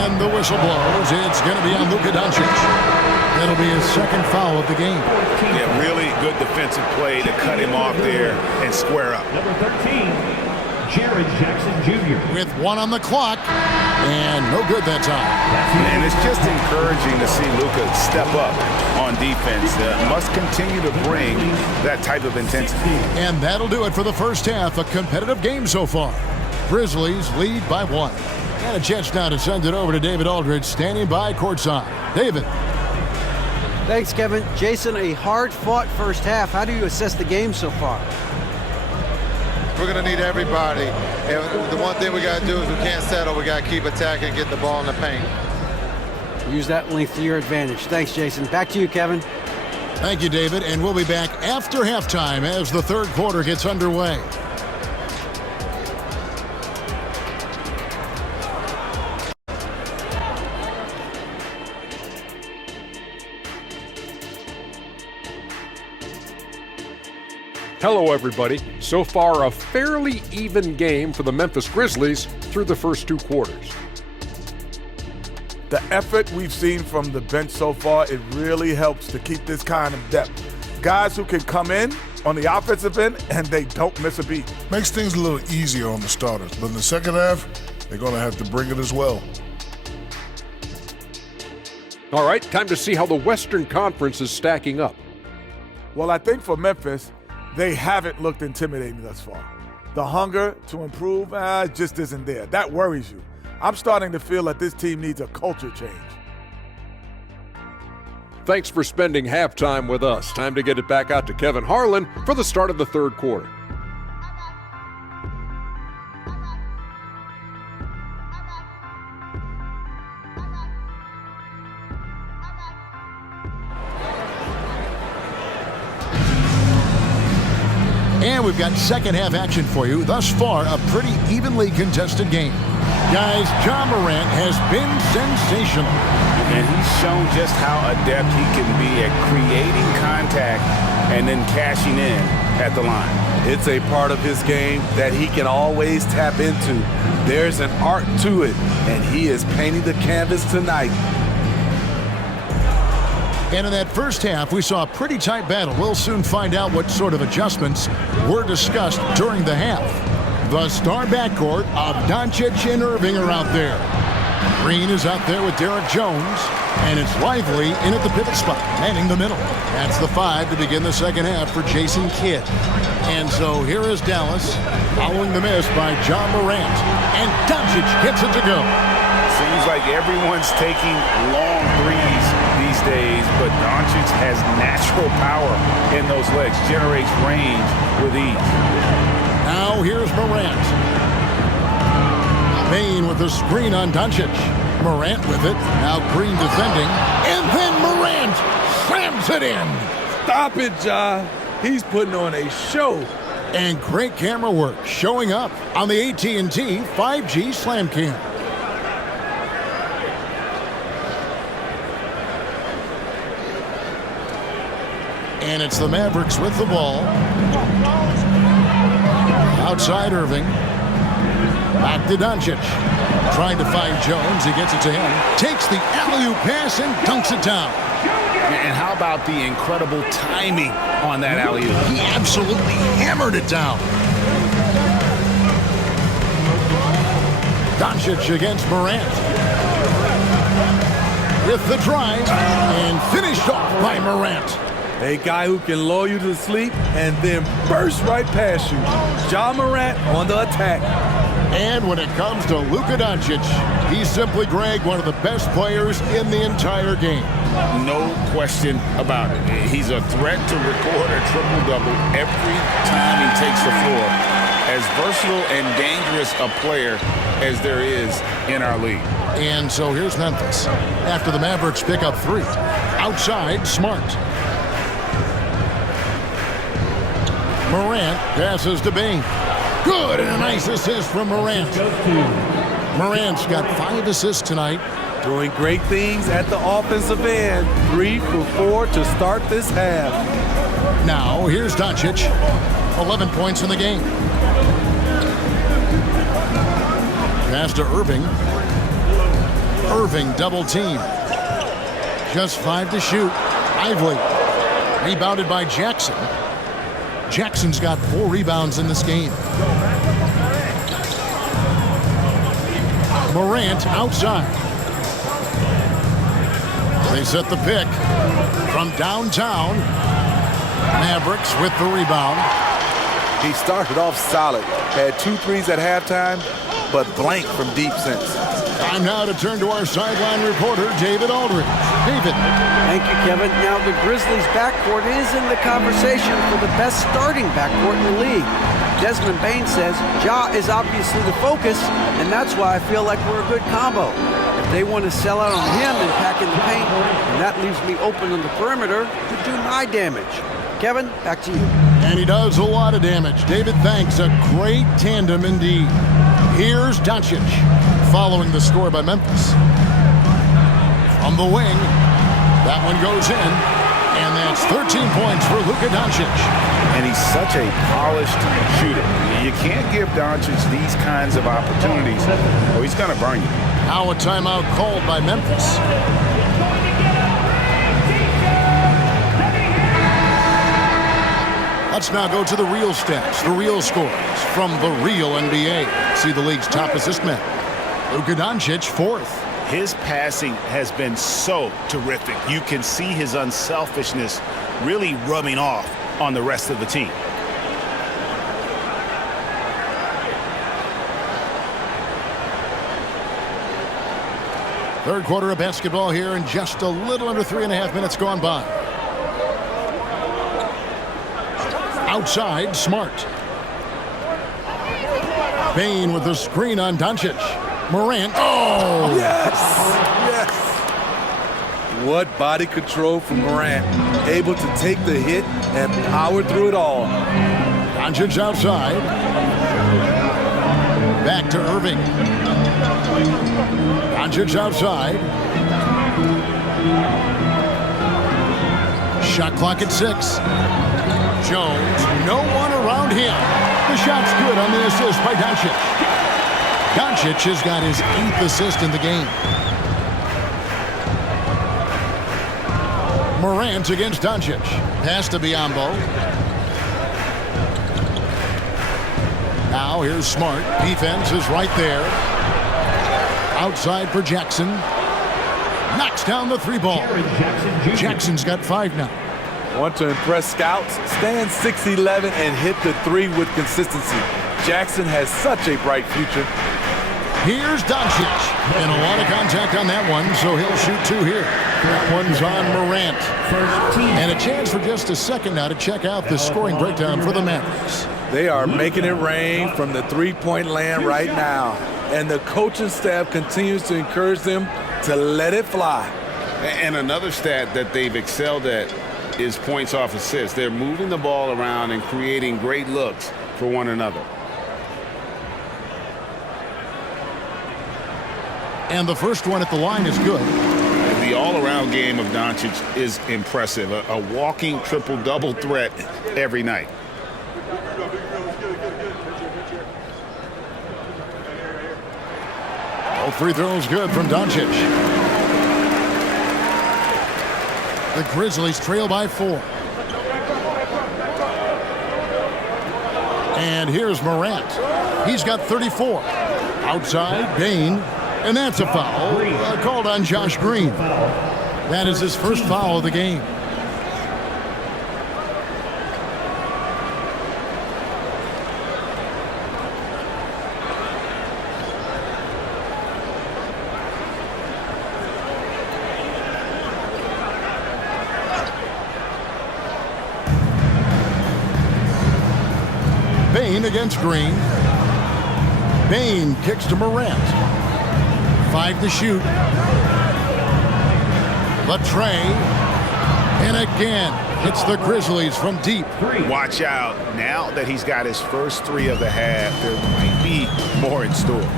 And the whistle blows. It's going to be on Luka Doncic. That'll be his second foul of the game. Yeah, really good defensive play to cut him off there and square up. Number 13, Jared Jackson Jr. With 1 on the clock. And no good that time. And it's just encouraging to see Luka step up on defense. Must continue to bring that type of intensity. And that'll do it for the first half. A competitive game so far. Grizzlies lead by 1. And a chance now to send it over to David Aldridge, standing by courtside. David. Thanks, Kevin. Jason, a hard-fought first half. How do you assess the game so far? We're going to need everybody. And the one thing we got to do is we can't settle. We got to keep attacking and get the ball in the paint. Use that length to your advantage. Thanks, Jason. Back to you, Kevin. Thank you, David. And we'll be back after halftime as the third quarter gets underway. Hello, everybody. So far, a fairly even game for the Memphis Grizzlies through the first 2 quarters. The effort we've seen from the bench so far, it really helps to keep this kind of depth. Guys who can come in on the offensive end and they don't miss a beat. Makes things a little easier on the starters, but in the second half, they're going to have to bring it as well. All right, time to see how the Western Conference is stacking up. Well, I think for Memphis, they haven't looked intimidating thus far. The hunger to improve just isn't there. That worries you. I'm starting to feel that this team needs a culture change. Thanks for spending halftime with us. Time to get it back out to Kevin Harlan for the start of the third quarter. And we've got second half action for you. Thus far, a pretty evenly contested game. Guys, Ja Morant has been sensational. And he's shown just how adept he can be at creating contact and then cashing in at the line. It's a part of his game that he can always tap into. There's an art to it, and he is painting the canvas tonight. And in that first half, we saw a pretty tight battle. We'll soon find out what sort of adjustments were discussed during the half. The star backcourt of Doncic and Irving are out there. Green is out there with Derek Jones, and it's Lively in at the pivot spot, manning the middle. That's the 5 to begin the second half for Jason Kidd. And so here is Dallas, following the miss by Ja Morant, and Doncic gets it to go. Seems like everyone's taking long threes these days, but Doncic has natural power in those legs, generates range with ease. Now here's Morant. Bane with the screen on Doncic. Morant with it. Now Green defending. And then Morant slams it in. Stop it, Ja. He's putting on a show. And great camera work showing up on the AT&T 5G Slam Cam. And it's the Mavericks with the ball. Outside Irving. Back to Doncic. Trying to find Jones. He gets it to him. Takes the alley-oop pass and dunks it down. And how about the incredible timing on that alley-oop? He absolutely hammered it down. Doncic against Morant. With the drive and finished off by Morant. A guy who can lull you to sleep and then burst right past you. Ja Morant on the attack. And when it comes to Luka Doncic, he's simply, Greg, one of the best players in the entire game. No question about it. He's a threat to record a triple-double every time he takes the floor. As versatile and dangerous a player as there is in our league. And so here's Memphis. After the Mavericks pick up 3. Outside, Smart. Morant passes to Bane. Good, and a nice assist from Morant. Morant's got 5 assists tonight. Doing great things at the offensive end. 3 for 4 to start this half. Now, here's Doncic. 11 points in the game. Pass to Irving. Irving double team. Just 5 to shoot. Lively. Rebounded by Jackson. Jackson's got 4 rebounds in this game. Morant outside. They set the pick from downtown. Mavericks with the rebound. He started off solid. Had 2 threes at halftime, but blank from deep since. Time now to turn to our sideline reporter, David Aldridge. David. Thank you, Kevin. Now the Grizzlies backcourt is in the conversation for the best starting backcourt in the league. Desmond Bane says Ja is obviously the focus, and that's why I feel like we're a good combo. If they want to sell out on him and pack in the paint, and that leaves me open on the perimeter to do my damage. Kevin, back to you. And he does a lot of damage. David, thanks. A great tandem indeed. Here's Doncic, following the score by Memphis. From the wing, that one goes in, and that's 13 points for Luka Doncic. And he's such a polished shooter. You can't give Doncic these kinds of opportunities, or he's going to burn you. Now a timeout called by Memphis. Let's now go to the real stats, the real scores from the real NBA. See the league's top assist man. Luka Doncic, 4th. His passing has been so terrific. You can see his unselfishness really rubbing off on the rest of the team. Third quarter of basketball here, and just a little under 3.5 minutes gone by. Outside, Smart. Bane with the screen on Doncic. Morant. Oh! Yes! Yes! What body control from Morant. Able to take the hit and power through it all. Doncic outside. Back to Irving. Doncic outside. Shot clock at 6. Jones, no one around him. The shot's good on the assist by Doncic. Doncic has got his 8th assist in the game. Morant against Doncic. Pass to Biyombo. Now here's Smart. Defense is right there. Outside for Jackson. Knocks down the 3 ball. Jackson's got 5 now. Want to impress scouts? Stand 6'11" and hit the 3 with consistency. Jackson has such a bright future. Here's Doncic. And a lot of contact on that one, so he'll shoot 2 here. That one's on Morant. And a chance for just a second now to check out the scoring breakdown for the Mavericks. They are making it rain from the 3-point land right now. And the coaching staff continues to encourage them to let it fly. And another stat that they've excelled at is points off assists. They're moving the ball around and creating great looks for one another. And the first one at the line is good. The all-around game of Doncic is impressive. A walking triple-double threat every night. All free throws good from Doncic. The Grizzlies trail by 4. And here's Morant. He's got 34. Outside, Bane. And that's a foul called on Josh Green. That is his first foul of the game. Bane against Green. Bane kicks to Morant. 5 to shoot. Latrey. And again, it's the Grizzlies from deep. Watch out. Now that he's got his first 3 of the half, there might be more in store.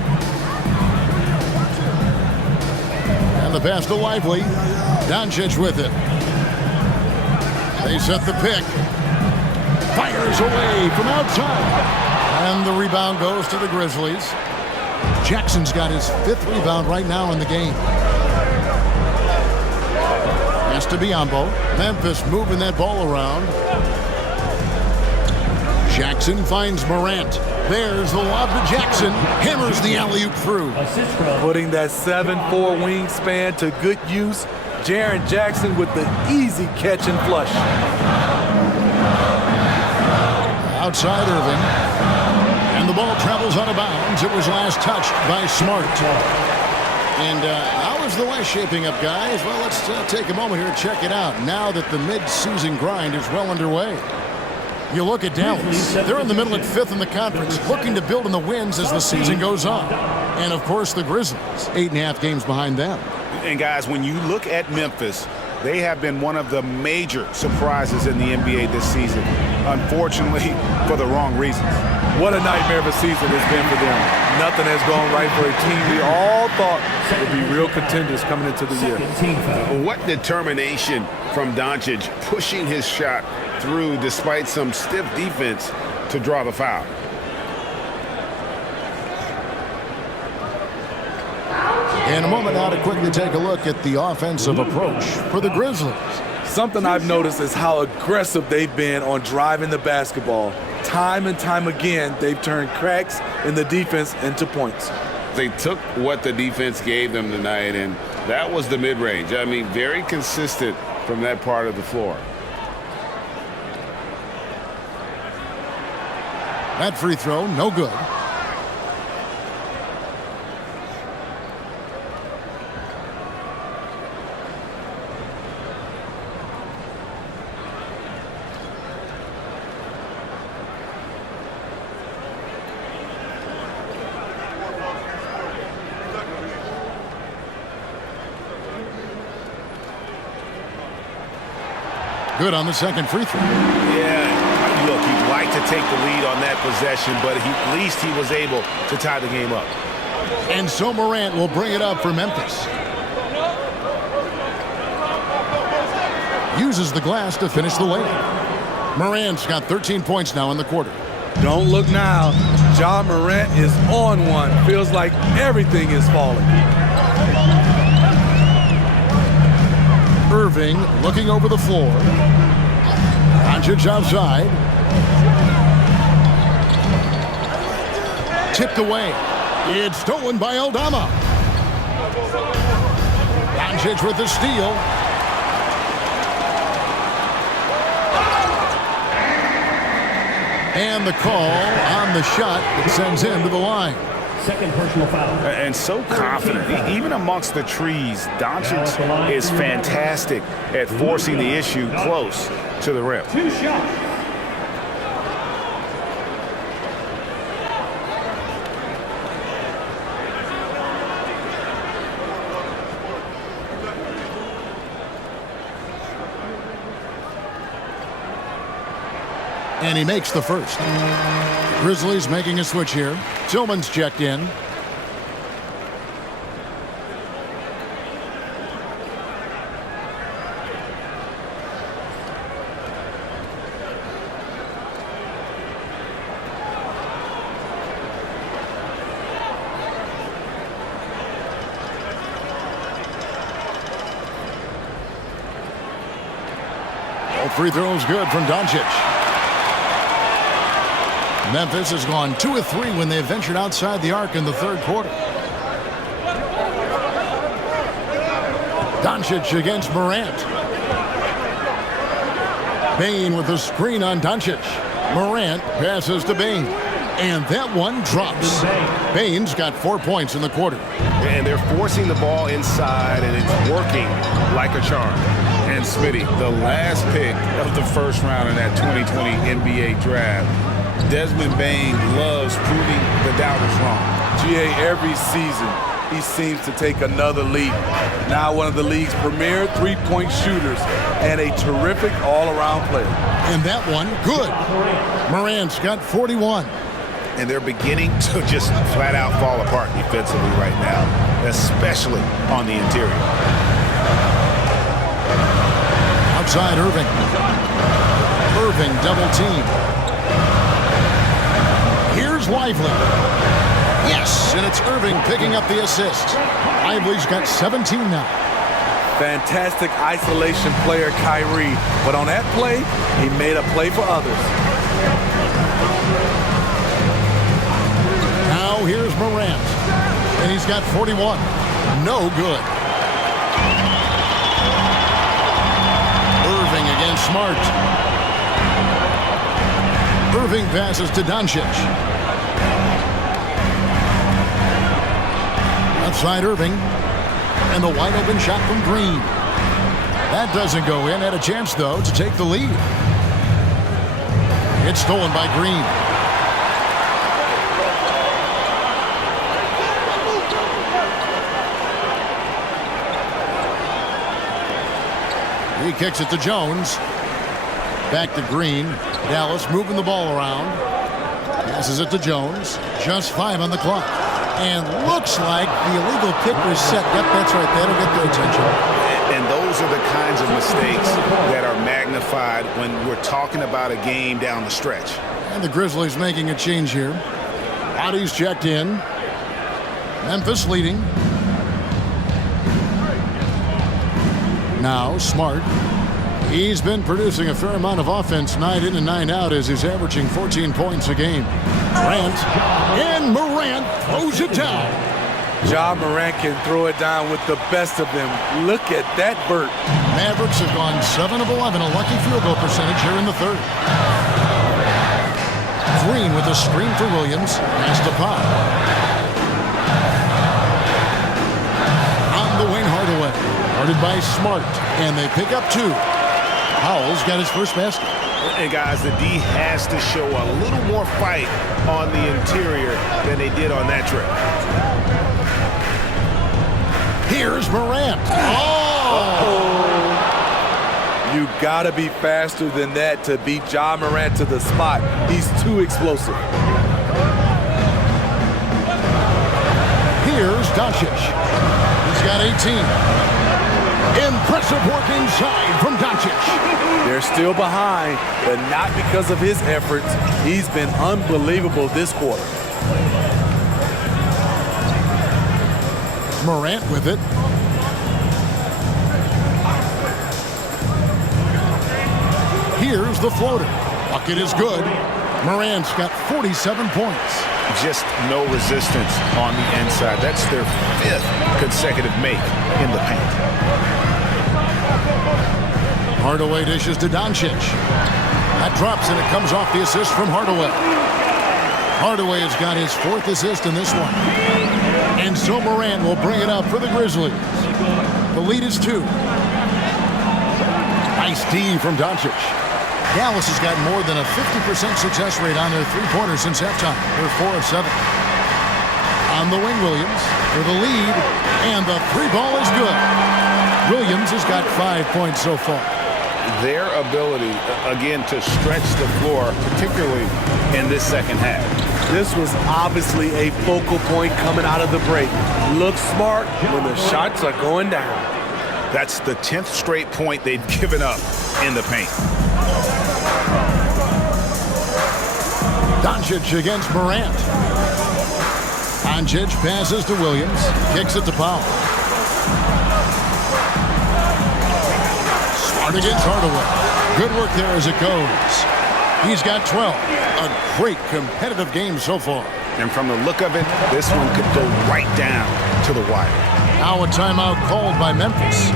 And the pass to Lively. Doncic with it. They set the pick. Fires away from outside. And the rebound goes to the Grizzlies. Jackson's got his 5th rebound right now in the game. Pass to Biyombo. Memphis moving that ball around. Jackson finds Morant. There's the lob to Jackson. Hammers the alley-oop through. Putting that 7'4" wingspan to good use. Jaren Jackson with the easy catch and flush. Outside Irving. And the ball travels out of bounds. It was last touched by Smart. And how is the West shaping up, guys? Well, let's take a moment here to check it out now that the mid-season grind is well underway. You look at Dallas. They're in the middle at 5th in the conference, looking to build on the wins as the season goes on. And, of course, the Grizzlies, 8.5 games behind them. And, guys, when you look at Memphis, they have been one of the major surprises in the NBA this season, unfortunately, for the wrong reasons. What a nightmare of a season it's been for them. Nothing has gone right for a team we all thought would be real contenders coming into the year. What determination from Doncic, pushing his shot through despite some stiff defense to draw the foul. In a moment now to quickly take a look at the offensive approach for the Grizzlies. Something I've noticed is how aggressive they've been on driving the basketball. Time and time again, they've turned cracks in the defense into points. They took what the defense gave them tonight, and that was the mid-range. I mean, very consistent from that part of the floor. That free throw, no good. Good on the second free throw. Yeah, look, he'd like to take the lead on that possession, but at least he was able to tie the game up. And so Morant will bring it up for Memphis. Uses the glass to finish the layup. Morant's got 13 points now in the quarter. Don't look now. Ja Morant is on one. Feels like everything is falling. Irving looking over the floor. Doncic outside. Tipped away. It's stolen by Aldama. Doncic with the steal. And the call on the shot that sends him to the line. Second personal foul. And so confident. Even amongst the trees, Doncic is fantastic at forcing the issue close to the rim. 2 shots. And he makes the first. Grizzlies making a switch here. Tillman's checked in. All free throws good from Doncic. Memphis has gone 2 of 3 when they've ventured outside the arc in the third quarter. Doncic against Morant. Bane with the screen on Doncic. Morant passes to Bane. And that one drops. Bane's got 4 points in the quarter. And they're forcing the ball inside, and it's working like a charm. And Smitty, the last pick of the first round in that 2020 NBA draft, Desmond Bain loves proving the doubters wrong. GA, every season, he seems to take another leap. Now one of the league's premier three-point shooters and a terrific all-around player. And that one, good. Morant's got 41. And they're beginning to just flat out fall apart defensively right now, especially on the interior. Outside Irving. Irving double team. Here's Lively. Yes, and it's Irving picking up the assist. Lively's got 17 now. Fantastic isolation player, Kyrie. But on that play, he made a play for others. Now here's Morant. And he's got 41. No good. Irving against Smart. Irving passes to Doncic. Outside Irving. And the wide open shot from Green. That doesn't go in. Had a chance, though, to take the lead. It's stolen by Green. He kicks it to Jones. Back to Green. Dallas moving the ball around. Passes it to Jones. Just 5 on the clock. And looks like the illegal kick was set. Yep, that's right. That'll get their attention. And those are the kinds of mistakes that are magnified when we're talking about a game down the stretch. And the Grizzlies making a change here. Bodies checked in. Memphis leading. Now Smart. He's been producing a fair amount of offense night in and night out as he's averaging 14 points a game. Morant. And Morant throws it down. Ja Morant can throw it down with the best of them. Look at that vert. Mavericks have gone 7 of 11, a lucky field goal percentage here in the third. Green with a screen for Williams. Pass to Pop. On the wing, Hardaway. Guarded by Smart. And they pick up 2. Howell's got his first basket. And guys, the D has to show a little more fight on the interior than they did on that trip. Here's Morant. Oh! You gotta be faster than that to beat Ja Morant to the spot. He's too explosive. Here's Doncic. He's got 18. Impressive work inside from Doncic. They're still behind, but not because of his efforts. He's been unbelievable this quarter. Morant with it. Here's the floater. Bucket is good. Morant's got 47 points. Just no resistance on the inside. That's their 5th consecutive make in the paint. Hardaway dishes to Doncic. That drops and it comes off the assist from Hardaway. Hardaway has got his 4th assist in this one. And so Morant will bring it up for the Grizzlies. The lead is 2. Nice D from Doncic. Dallas has got more than a 50% success rate on their three-pointers since halftime. They're 4 of 7. On the wing, Williams for the lead. And the 3-ball is good. Williams has got 5 points so far. Their ability, again, to stretch the floor, particularly in this second half. This was obviously a focal point coming out of the break. Look smart when the shots are going down. That's the 10th straight point they've given up in the paint. Doncic against Morant. Doncic passes to Williams. Kicks it to Powell. Smart against Hardaway. Good work there as it goes. He's got 12. A great competitive game so far. And from the look of it, this one could go right down to the wire. Now a timeout called by Memphis.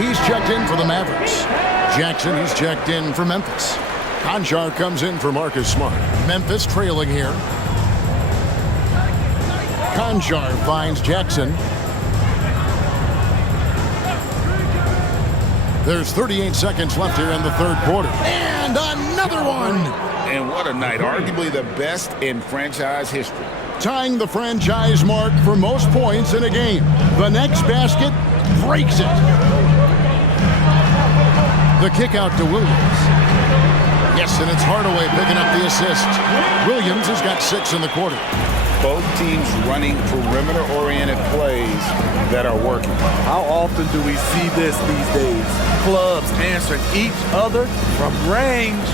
He's checked in for the Mavericks. Jackson, he's checked in for Memphis. Conjar comes in for Marcus Smart. Memphis trailing here. Conjar finds Jackson. There's 38 seconds left here in the third quarter. And another one! And what a night. Arguably the best in franchise history. Tying the franchise mark for most points in a game. The next basket breaks it. The kick out to Williams. Yes, and it's Hardaway picking up the assist. Williams has got 6 in the quarter. Both teams running perimeter-oriented plays that are working. How often do we see this these days? Clubs answering each other from range.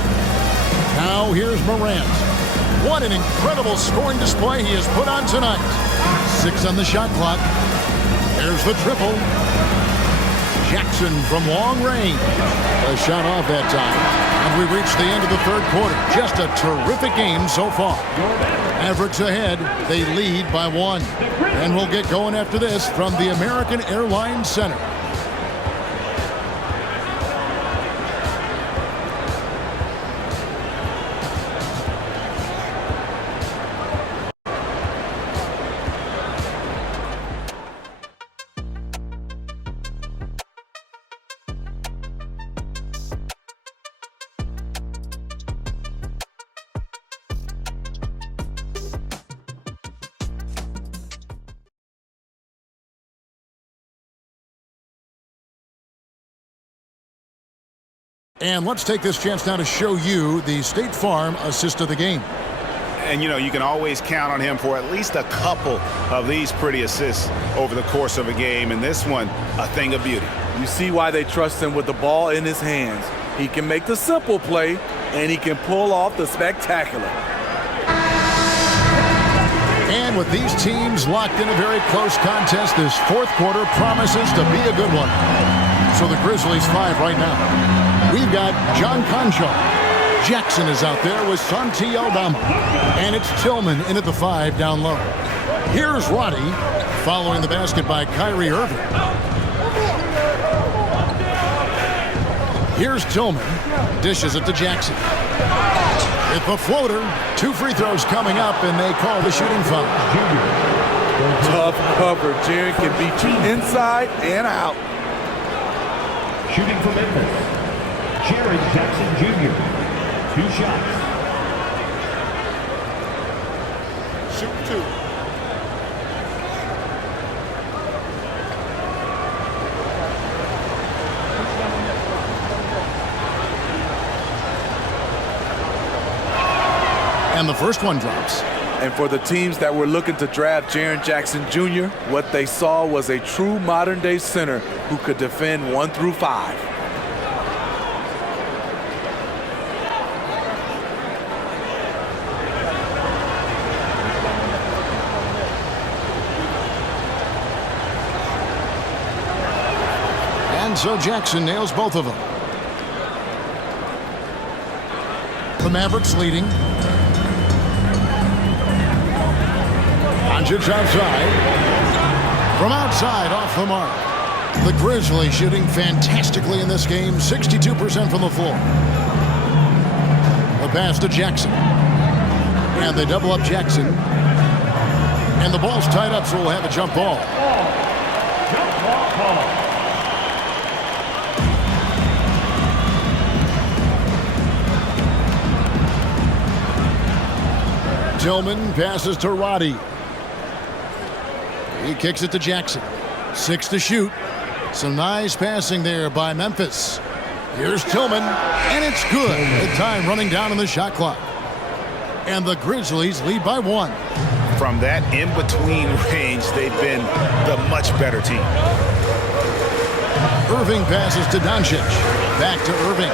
Now here's Morant. What an incredible scoring display he has put on tonight. 6 on the shot clock. There's the triple. Jackson from long range. A shot off that time. And we reach the end of the third quarter. Just a terrific game so far. Mavericks ahead. They lead by 1. And we'll get going after this from the American Airlines Center. And let's take this chance now to show you the State Farm assist of the game. And, you know, you can always count on him for at least a couple of these pretty assists over the course of a game. And this one, a thing of beauty. You see why they trust him with the ball in his hands. He can make the simple play, and he can pull off the spectacular. And with these teams locked in a very close contest, this fourth quarter promises to be a good one. So the Grizzlies 5 right now. We've got John Conjar. Jackson is out there with Santi Aldama. And it's Tillman in at the 5 down low. Here's Roddy following the basket by Kyrie Irving. Here's Tillman. Dishes it to Jackson. With the floater. 2 free throws coming up, and they call the shooting foul. Tough cover. Jaren can beat you inside and out. Shooting for Memphis, Jared Jackson Jr. 2 shots. Shoot 2. And the first one drops. And for the teams that were looking to draft Jaren Jackson Jr., what they saw was a true modern-day center who could defend 1 through 5. And so Jackson nails both of them. The Mavericks leading. Doncic outside. From outside, off the mark. The Grizzlies shooting fantastically in this game, 62% from the floor. The pass to Jackson. And they double up Jackson. And the ball's tied up, so we'll have a jump ball. Jump ball call. Tillman passes to Roddy. He kicks it to Jackson. 6 to shoot. Some nice passing there by Memphis. Here's Tillman, and it's good. The time running down on the shot clock. And the Grizzlies lead by 1. From that in-between range, they've been the much better team. Irving passes to Doncic. Back to Irving.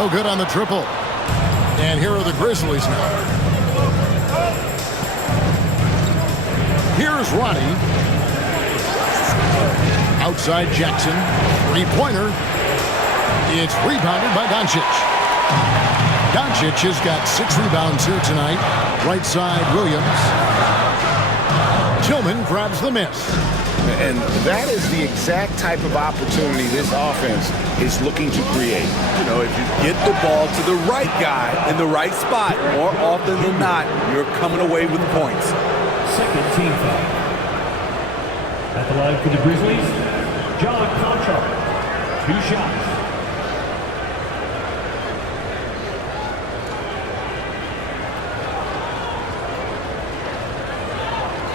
Oh, good on the triple. And here are the Grizzlies now. Here's Roddy. Outside Jackson. 3-pointer. It's rebounded by Doncic. Doncic has got 6 rebounds here tonight. Right side, Williams. Tillman grabs the miss. And that is the exact type of opportunity this offense is looking to create. You know, if you get the ball to the right guy in the right spot, more often than not, you're coming away with points. Second team foul. At the line for the Grizzlies, John Conchar. 2 shots.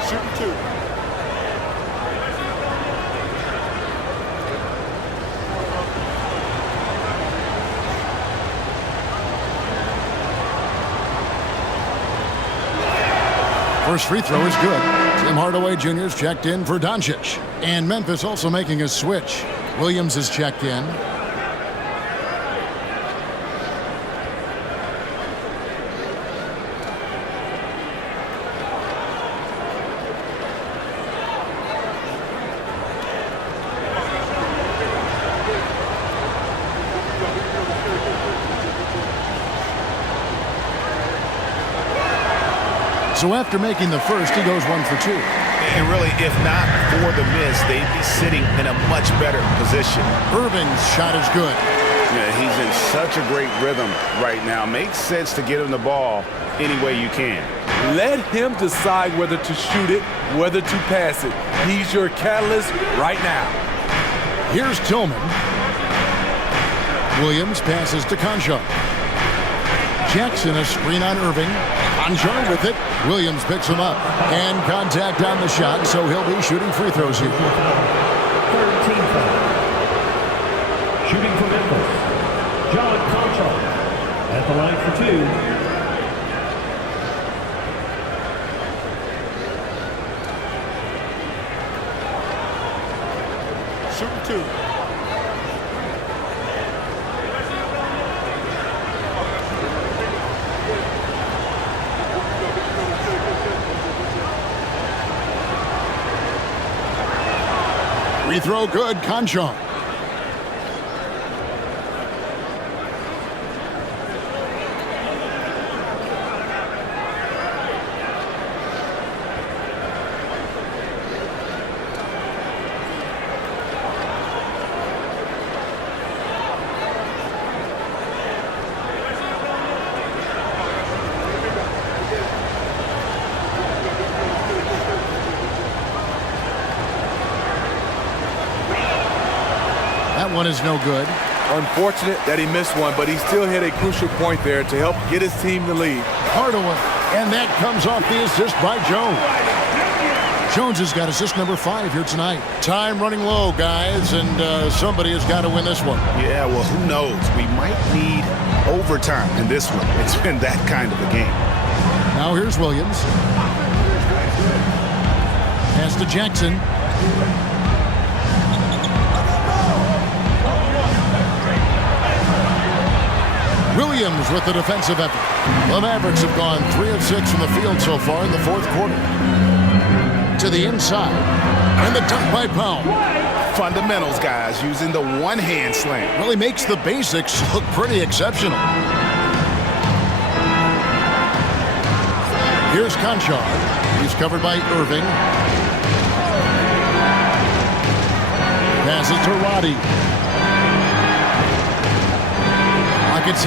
Shooting 2. First free throw is good. Tim Hardaway Jr.'s checked in for Doncic. And Memphis also making a switch. Williams is checked in. So after making the first, he goes 1 for 2. And really, if not for the miss, they'd be sitting in a much better position. Irving's shot is good. Yeah, he's in such a great rhythm right now. Makes sense to get him the ball any way you can. Let him decide whether to shoot it, whether to pass it. He's your catalyst right now. Here's Tillman. Williams passes to Conchar. Jackson a screen on Irving. Conchar with it. Williams picks him up. And contact on the shot, so he'll be shooting free throws here. Third team foul. Shooting for Memphis, John Conchar. At the line for 2. Shooting 2. Free throw good, Conchar. That one is no good. Unfortunate that he missed one, but he still hit a crucial point there to help get his team the lead. Hardaway, and that comes off the assist by Jones. Jones has got assist number 5 here tonight. Time running low, guys, and somebody has got to win this one. Yeah, well, who knows? We might need overtime in this one. It's been that kind of a game. Now here's Williams. Pass to Jackson. Williams with the defensive effort. The Mavericks have gone 3 of 6 from the field so far in the 4th quarter. To the inside. And the dunk by Powell. Fundamentals, guys, using the one-hand slam. Really makes the basics look pretty exceptional. Here's Conchar. He's covered by Irving. Passes to Roddy. At 6.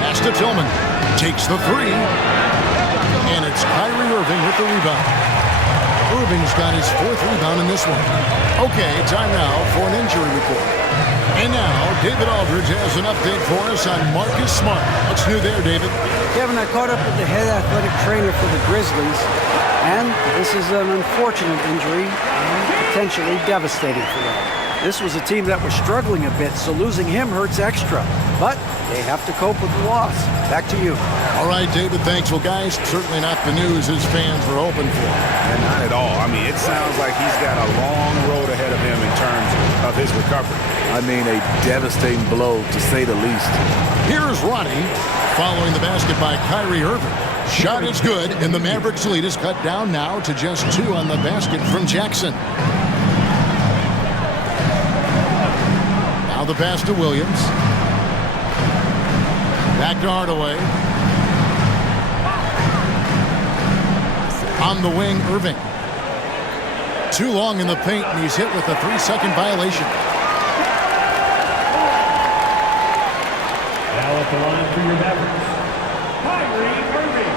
Pass to Tillman. Takes the 3. And it's Kyrie Irving with the rebound. Irving's got his 4th rebound in this one. Okay, time now for an injury report. And now, David Aldridge has an update for us on Marcus Smart. What's new there, David? Kevin, I caught up with the head athletic trainer for the Grizzlies, and this is an unfortunate injury and potentially devastating for them. This was a team that was struggling a bit, so losing him hurts extra. But they have to cope with the loss. Back to you. All right, David, thanks. Well, guys, certainly not the news his fans were hoping for. And not at all. I mean, it sounds like he's got a long road ahead of him in terms of his recovery. I mean, a devastating blow, to say the least. Here's Roddy following the basket by Kyrie Irving. Shot is good, and the Mavericks lead is cut down now to just 2 on the basket from Jackson. Now the pass to Williams. Back to Hardaway. On the wing, Irving. Too long in the paint, and he's hit with a 3-second violation. Now at the line for your Mavericks, Kyrie Irving.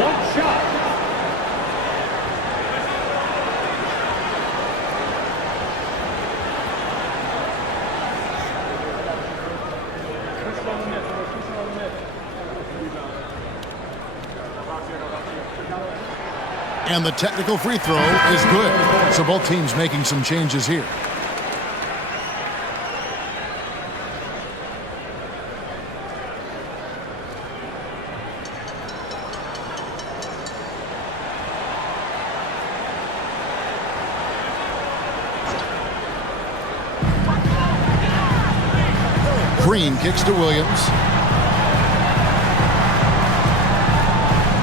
One shot. And the technical free throw is good. So both teams making some changes here. Green kicks to Williams.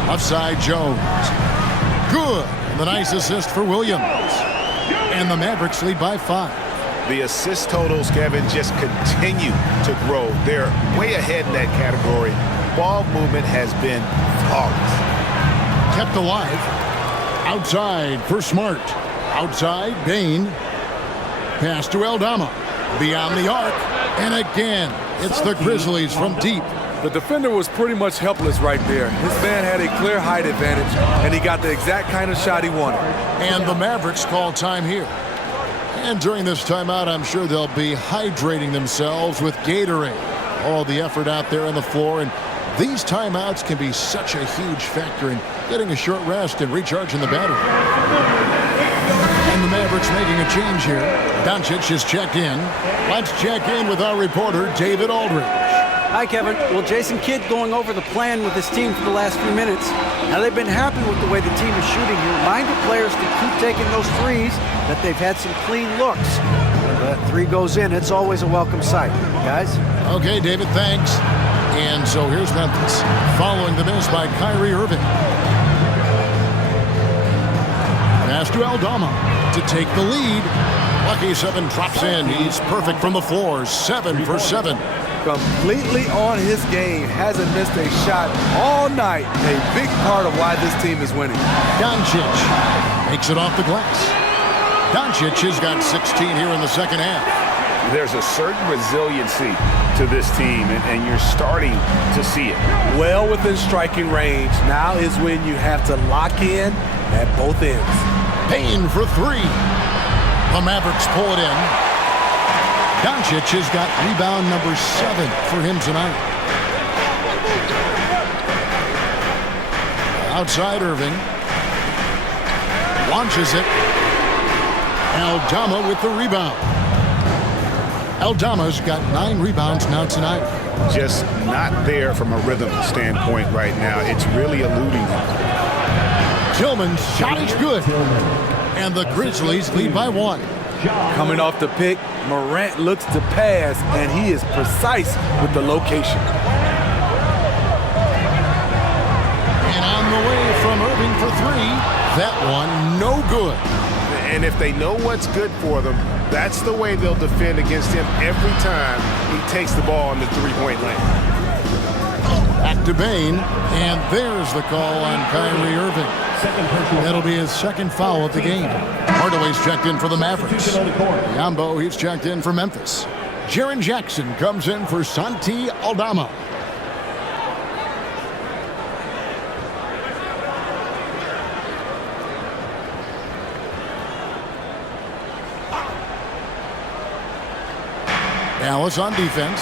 Offside Jones. Good. And the nice assist for Williams. And the Mavericks lead by 5. The assist totals, Kevin, just continue to grow. They're way ahead in that category. Ball movement has been flawless. Kept alive. Outside for Smart. Outside, Bain. Pass to Aldama. Beyond the arc. And again, it's the Grizzlies from deep. The defender was pretty much helpless right there. His man had a clear height advantage, and he got the exact kind of shot he wanted. And the Mavericks call time here. And during this timeout, I'm sure they'll be hydrating themselves with Gatorade. All the effort out there on the floor, and these timeouts can be such a huge factor in getting a short rest and recharging the battery. And the Mavericks making a change here. Doncic is checked in. Let's check in with our reporter, David Aldridge. Hi, Kevin. Well, Jason Kidd going over the plan with his team for the last few minutes. Now, they've been happy with the way the team is shooting. He reminded players to keep taking those threes, that they've had some clean looks. When that three goes in, it's always a welcome sight. Guys? Okay, David, thanks. And so here's Memphis, following the miss by Kyrie Irving. Pass to Aldama to take the lead. Lucky 7 drops in. He's perfect from the floor. 7 for 7. Completely on his game. Hasn't missed a shot all night. A big part of why this team is winning. Doncic makes it off the glass. Doncic has got 16 here in the second half. There's a certain resiliency to this team, and you're starting to see it. Well within striking range. Now is when you have to lock in at both ends. Payne for 3. The Mavericks pull it in. Doncic has got rebound number 7 for him tonight. Outside Irving. Launches it. Aldama with the rebound. Aldama's got 9 rebounds now tonight. Just not there from a rhythm standpoint right now. It's really eluding him. Tillman's shot is good. And the Grizzlies lead by 1. Coming off the pick, Morant looks to pass, and he is precise with the location. And on the way from Irving for 3. That one, no good. And if they know what's good for them, that's the way they'll defend against him every time he takes the ball in the three-point lane. Back to Bain, and there's the call on Kyrie Irving. That'll be his second foul of the game. Hardaway's checked in for the Mavericks. Yambo, he's checked in for Memphis. Jaren Jackson comes in for Santi Aldama. Dallas on defense.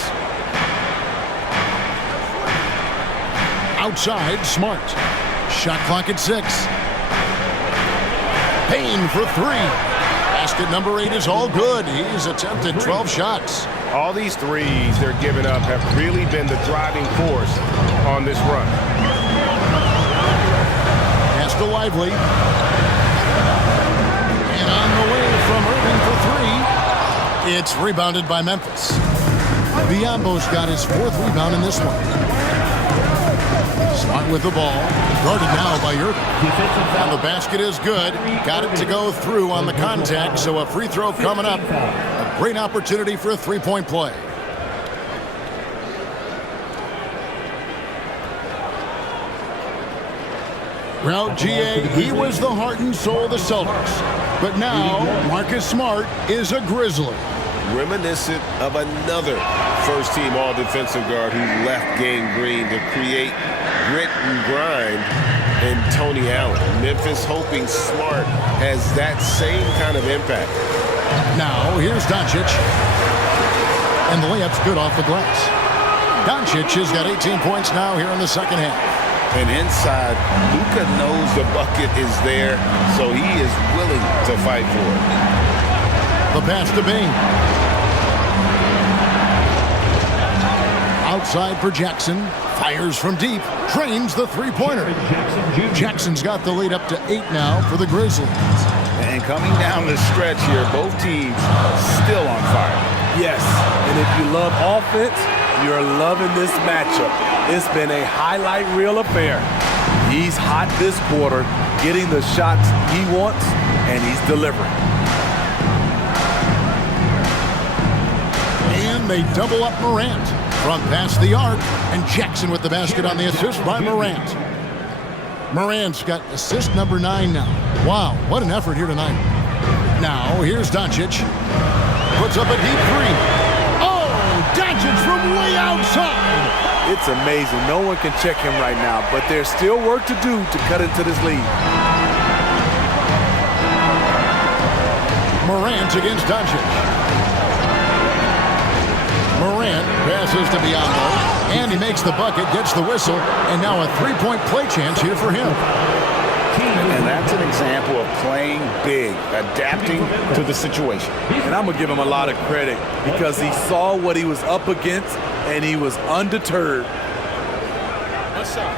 Outside, Smart. Shot clock at 6. Payne for 3. Basket number 8 is all good. He's attempted 12 shots. All these threes they're giving up have really been the driving force on this run. Pass to Lively. And on the way from Irving for 3. It's rebounded by Memphis. Biombo's got his 4th rebound in this one. Smart with the ball. Guarded now by Irving. And the basket is good. Got it to go through on the contact, so a free throw coming up. A great opportunity for a three-point play. Well, GA, he was the heart and soul of the Celtics. But now, Marcus Smart is a Grizzly. Reminiscent of another first-team all-defensive guard who left Game Green to create grit and grind in Tony Allen. Memphis hoping Smart has that same kind of impact. Now, here's Doncic. And the layup's good off the glass. Doncic has got 18 points now here in the second half. And inside, Luka knows the bucket is there, so he is willing to fight for it. The pass to Bing. Outside for Jackson. Fires from deep. Drains the three-pointer. Jackson's got the lead up to 8 now for the Grizzlies. And coming down the stretch here, both teams still on fire. Yes, and if you love offense, you're loving this matchup. It's been a highlight reel affair. He's hot this quarter, getting the shots he wants, and he's delivering. And they double up Morant. Front past the arc, and Jackson with the basket on the assist by Morant. Morant's got assist number 9 now. Wow, what an effort here tonight. Now, here's Doncic. Puts up a deep three. Oh, Doncic from way outside. It's amazing. No one can check him right now, but there's still work to do to cut into this lead. Morant against Doncic. Morant passes to Biombo, and he makes the bucket, gets the whistle, and now a three-point play chance here for him. And that's an example of playing big, adapting to the situation. And I'm going to give him a lot of credit because he saw what he was up against, and he was undeterred. What's up?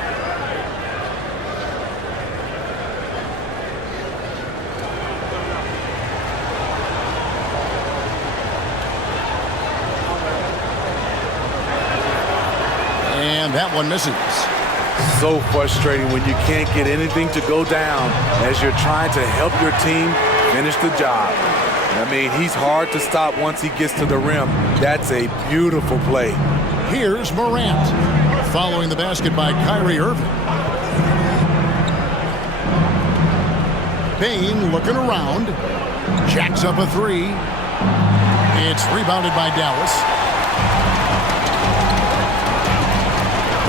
And that one misses. So frustrating when you can't get anything to go down as you're trying to help your team finish the job. I mean, he's hard to stop once he gets to the rim. That's a beautiful play. Here's Morant, following the basket by Kyrie Irving. Bane looking around, jacks up a three. It's rebounded by Dallas.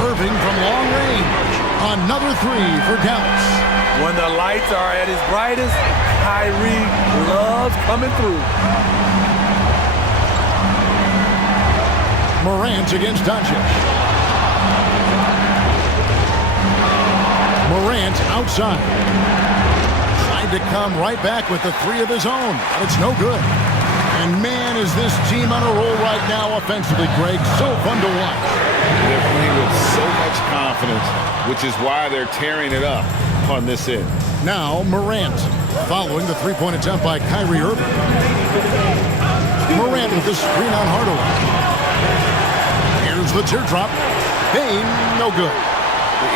Irving from long range. Another three for Dallas. When the lights are at his brightest, Kyrie loves coming through. Morant against Doncic. Morant outside. Tried to come right back with the three of his own, but it's no good. And man, is this team on a roll right now offensively, Greg. So fun to watch. They're playing with so much confidence, which is why they're tearing it up on this end. Now Morant, following the three-point attempt by Kyrie Irving. Morant with the screen on Hardaway. Here's the teardrop. Bane, no good.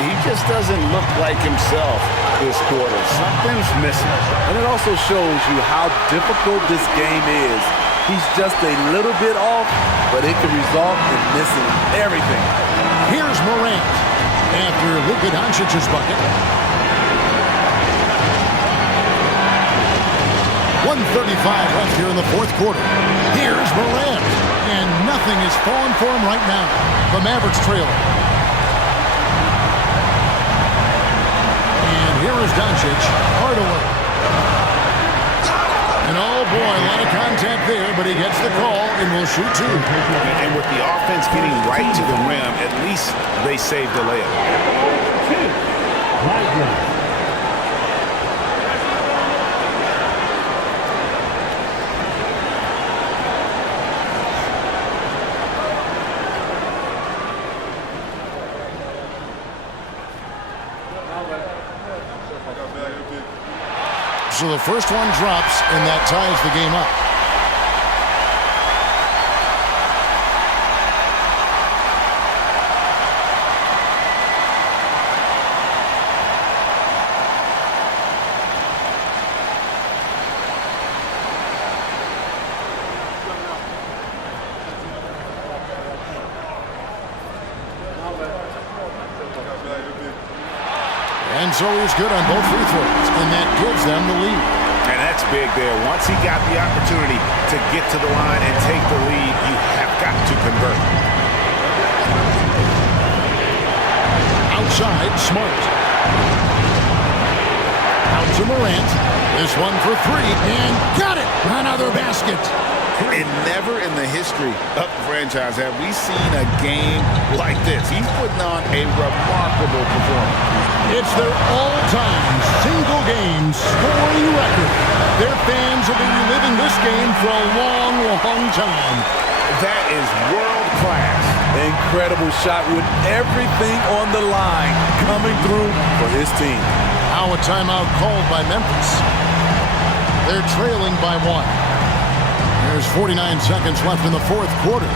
He just doesn't look like himself this quarter. Something's missing. And it also shows you how difficult this game is. He's just a little bit off, but it can result in missing everything. Here's Morant after Luka Doncic's bucket. 1:35 left here in the fourth quarter. Here's Morant, and nothing is falling for him right now. The Mavericks trailing. And here is Doncic, Hardaway. And oh boy, a lot of contact there, but he gets the call and will shoot two. And with the offense getting right to the rim, at least they saved the layup. So the first one drops, and that ties the game up. And so he's good on both free throws, and that gives them the lead. And that's big there. Once he got the opportunity to get to the line and take the lead, you have got to convert. Outside, Smart. Out to Morant. This one for three, and got it! Another basket. And never in the history of the franchise have we seen a game like this. He's putting on a remarkable performance. It's their all-time single-game scoring record. Their fans will be reliving this game for a long, long time. That is world-class. Incredible shot with everything on the line coming through for his team. Now a timeout called by Memphis. They're trailing by one. There's 49 seconds left in the fourth quarter.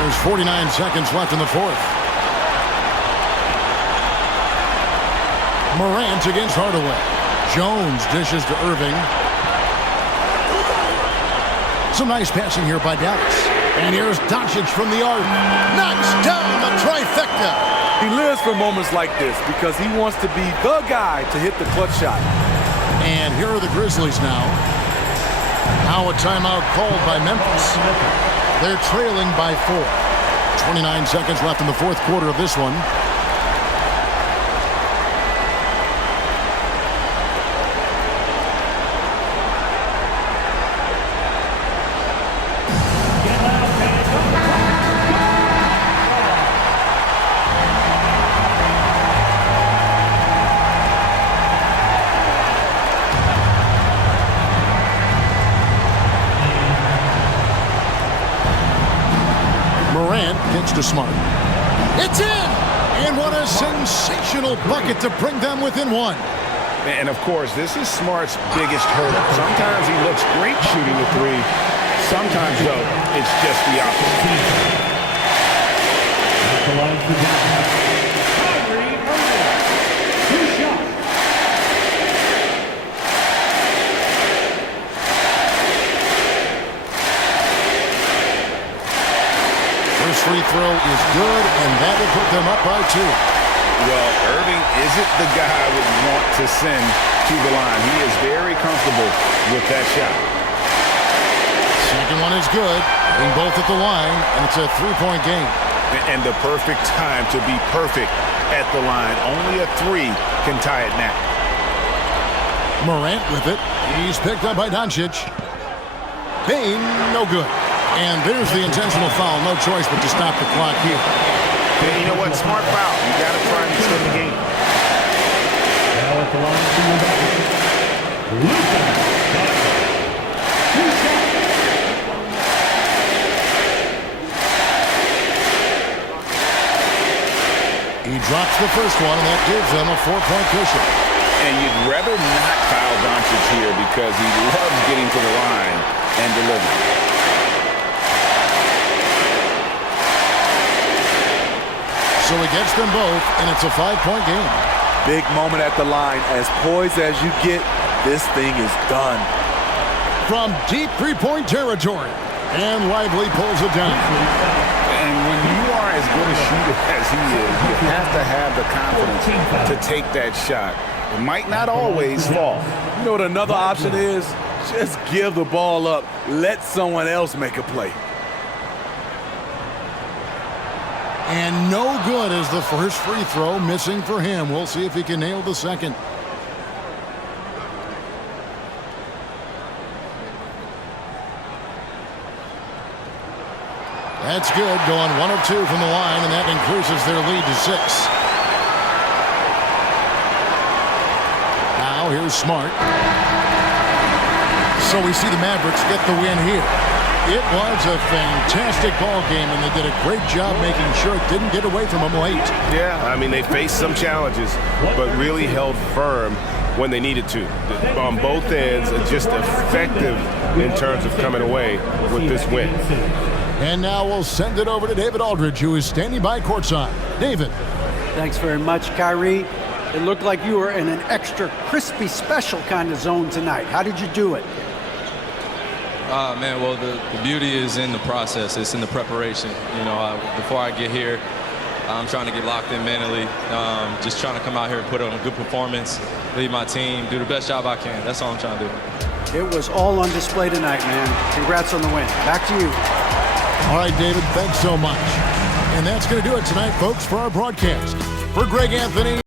There's 49 seconds left in the fourth. Morant against Hardaway. Jones dishes to Irving. Some nice passing here by Dallas. And here's Doncic from the arc. Knocks down the trifecta. He lives for moments like this because he wants to be the guy to hit the clutch shot. And here are the Grizzlies now. Now a timeout called by Memphis. They're trailing by 4. 29 seconds left in the fourth quarter of this one. Gets to Smart. It's in! And what a sensational bucket to bring them within one. And of course, this is Smart's biggest hurdle. Sometimes he looks great shooting the three. Sometimes, though, it's just the opposite. Free throw is good, and that will put them up by 2. Well, Irving isn't the guy I would want to send to the line. He is very comfortable with that shot. Second one is good. Hitting both at the line, and it's a three-point game. And the perfect time to be perfect at the line. Only a 3 can tie it now. Morant with it. He's picked up by Doncic. Bane, no good. And there's the intentional foul. No choice but to stop the clock here. Yeah, you know what? Smart foul. You got to try and extend the game. Now at the line to your back. Luka. He drops the first one, and that gives them a 4-point cushion. And you'd rather not foul Doncic here because he loves getting to the line and delivering. So he gets them both, and it's a 5-point game. Big moment at the line. As poised as you get, this thing is done. From deep three-point territory, and Lively pulls it down. And when you are as good a shooter as he is, you have to have the confidence to take that shot. It might not always fall. You know what another option is? Just give the ball up. Let someone else make a play. And no good as the first free throw, missing for him. We'll see if he can nail the second. That's good, going 1 of 2 from the line, and that increases their lead to 6. Now here's Smart. So we see the Mavericks get the win here. It was a fantastic ball game, and they did a great job making sure it didn't get away from them late. Yeah, I mean, they faced some challenges, but really held firm when they needed to. On both ends, just effective in terms of coming away with this win. And now we'll send it over to David Aldridge, who is standing by courtside. David. Thanks very much, Kyrie. It looked like you were in an extra crispy special kind of zone tonight. How did you do it? Man, well, the beauty is in the process. It's in the preparation. You know, before I get here, I'm trying to get locked in mentally. Just trying to come out here and put on a good performance, lead my team, do the best job I can. That's all I'm trying to do. It was all on display tonight, man. Congrats on the win. Back to you. All right, David, thanks so much. And that's going to do it tonight, folks, for our broadcast. For Greg Anthony.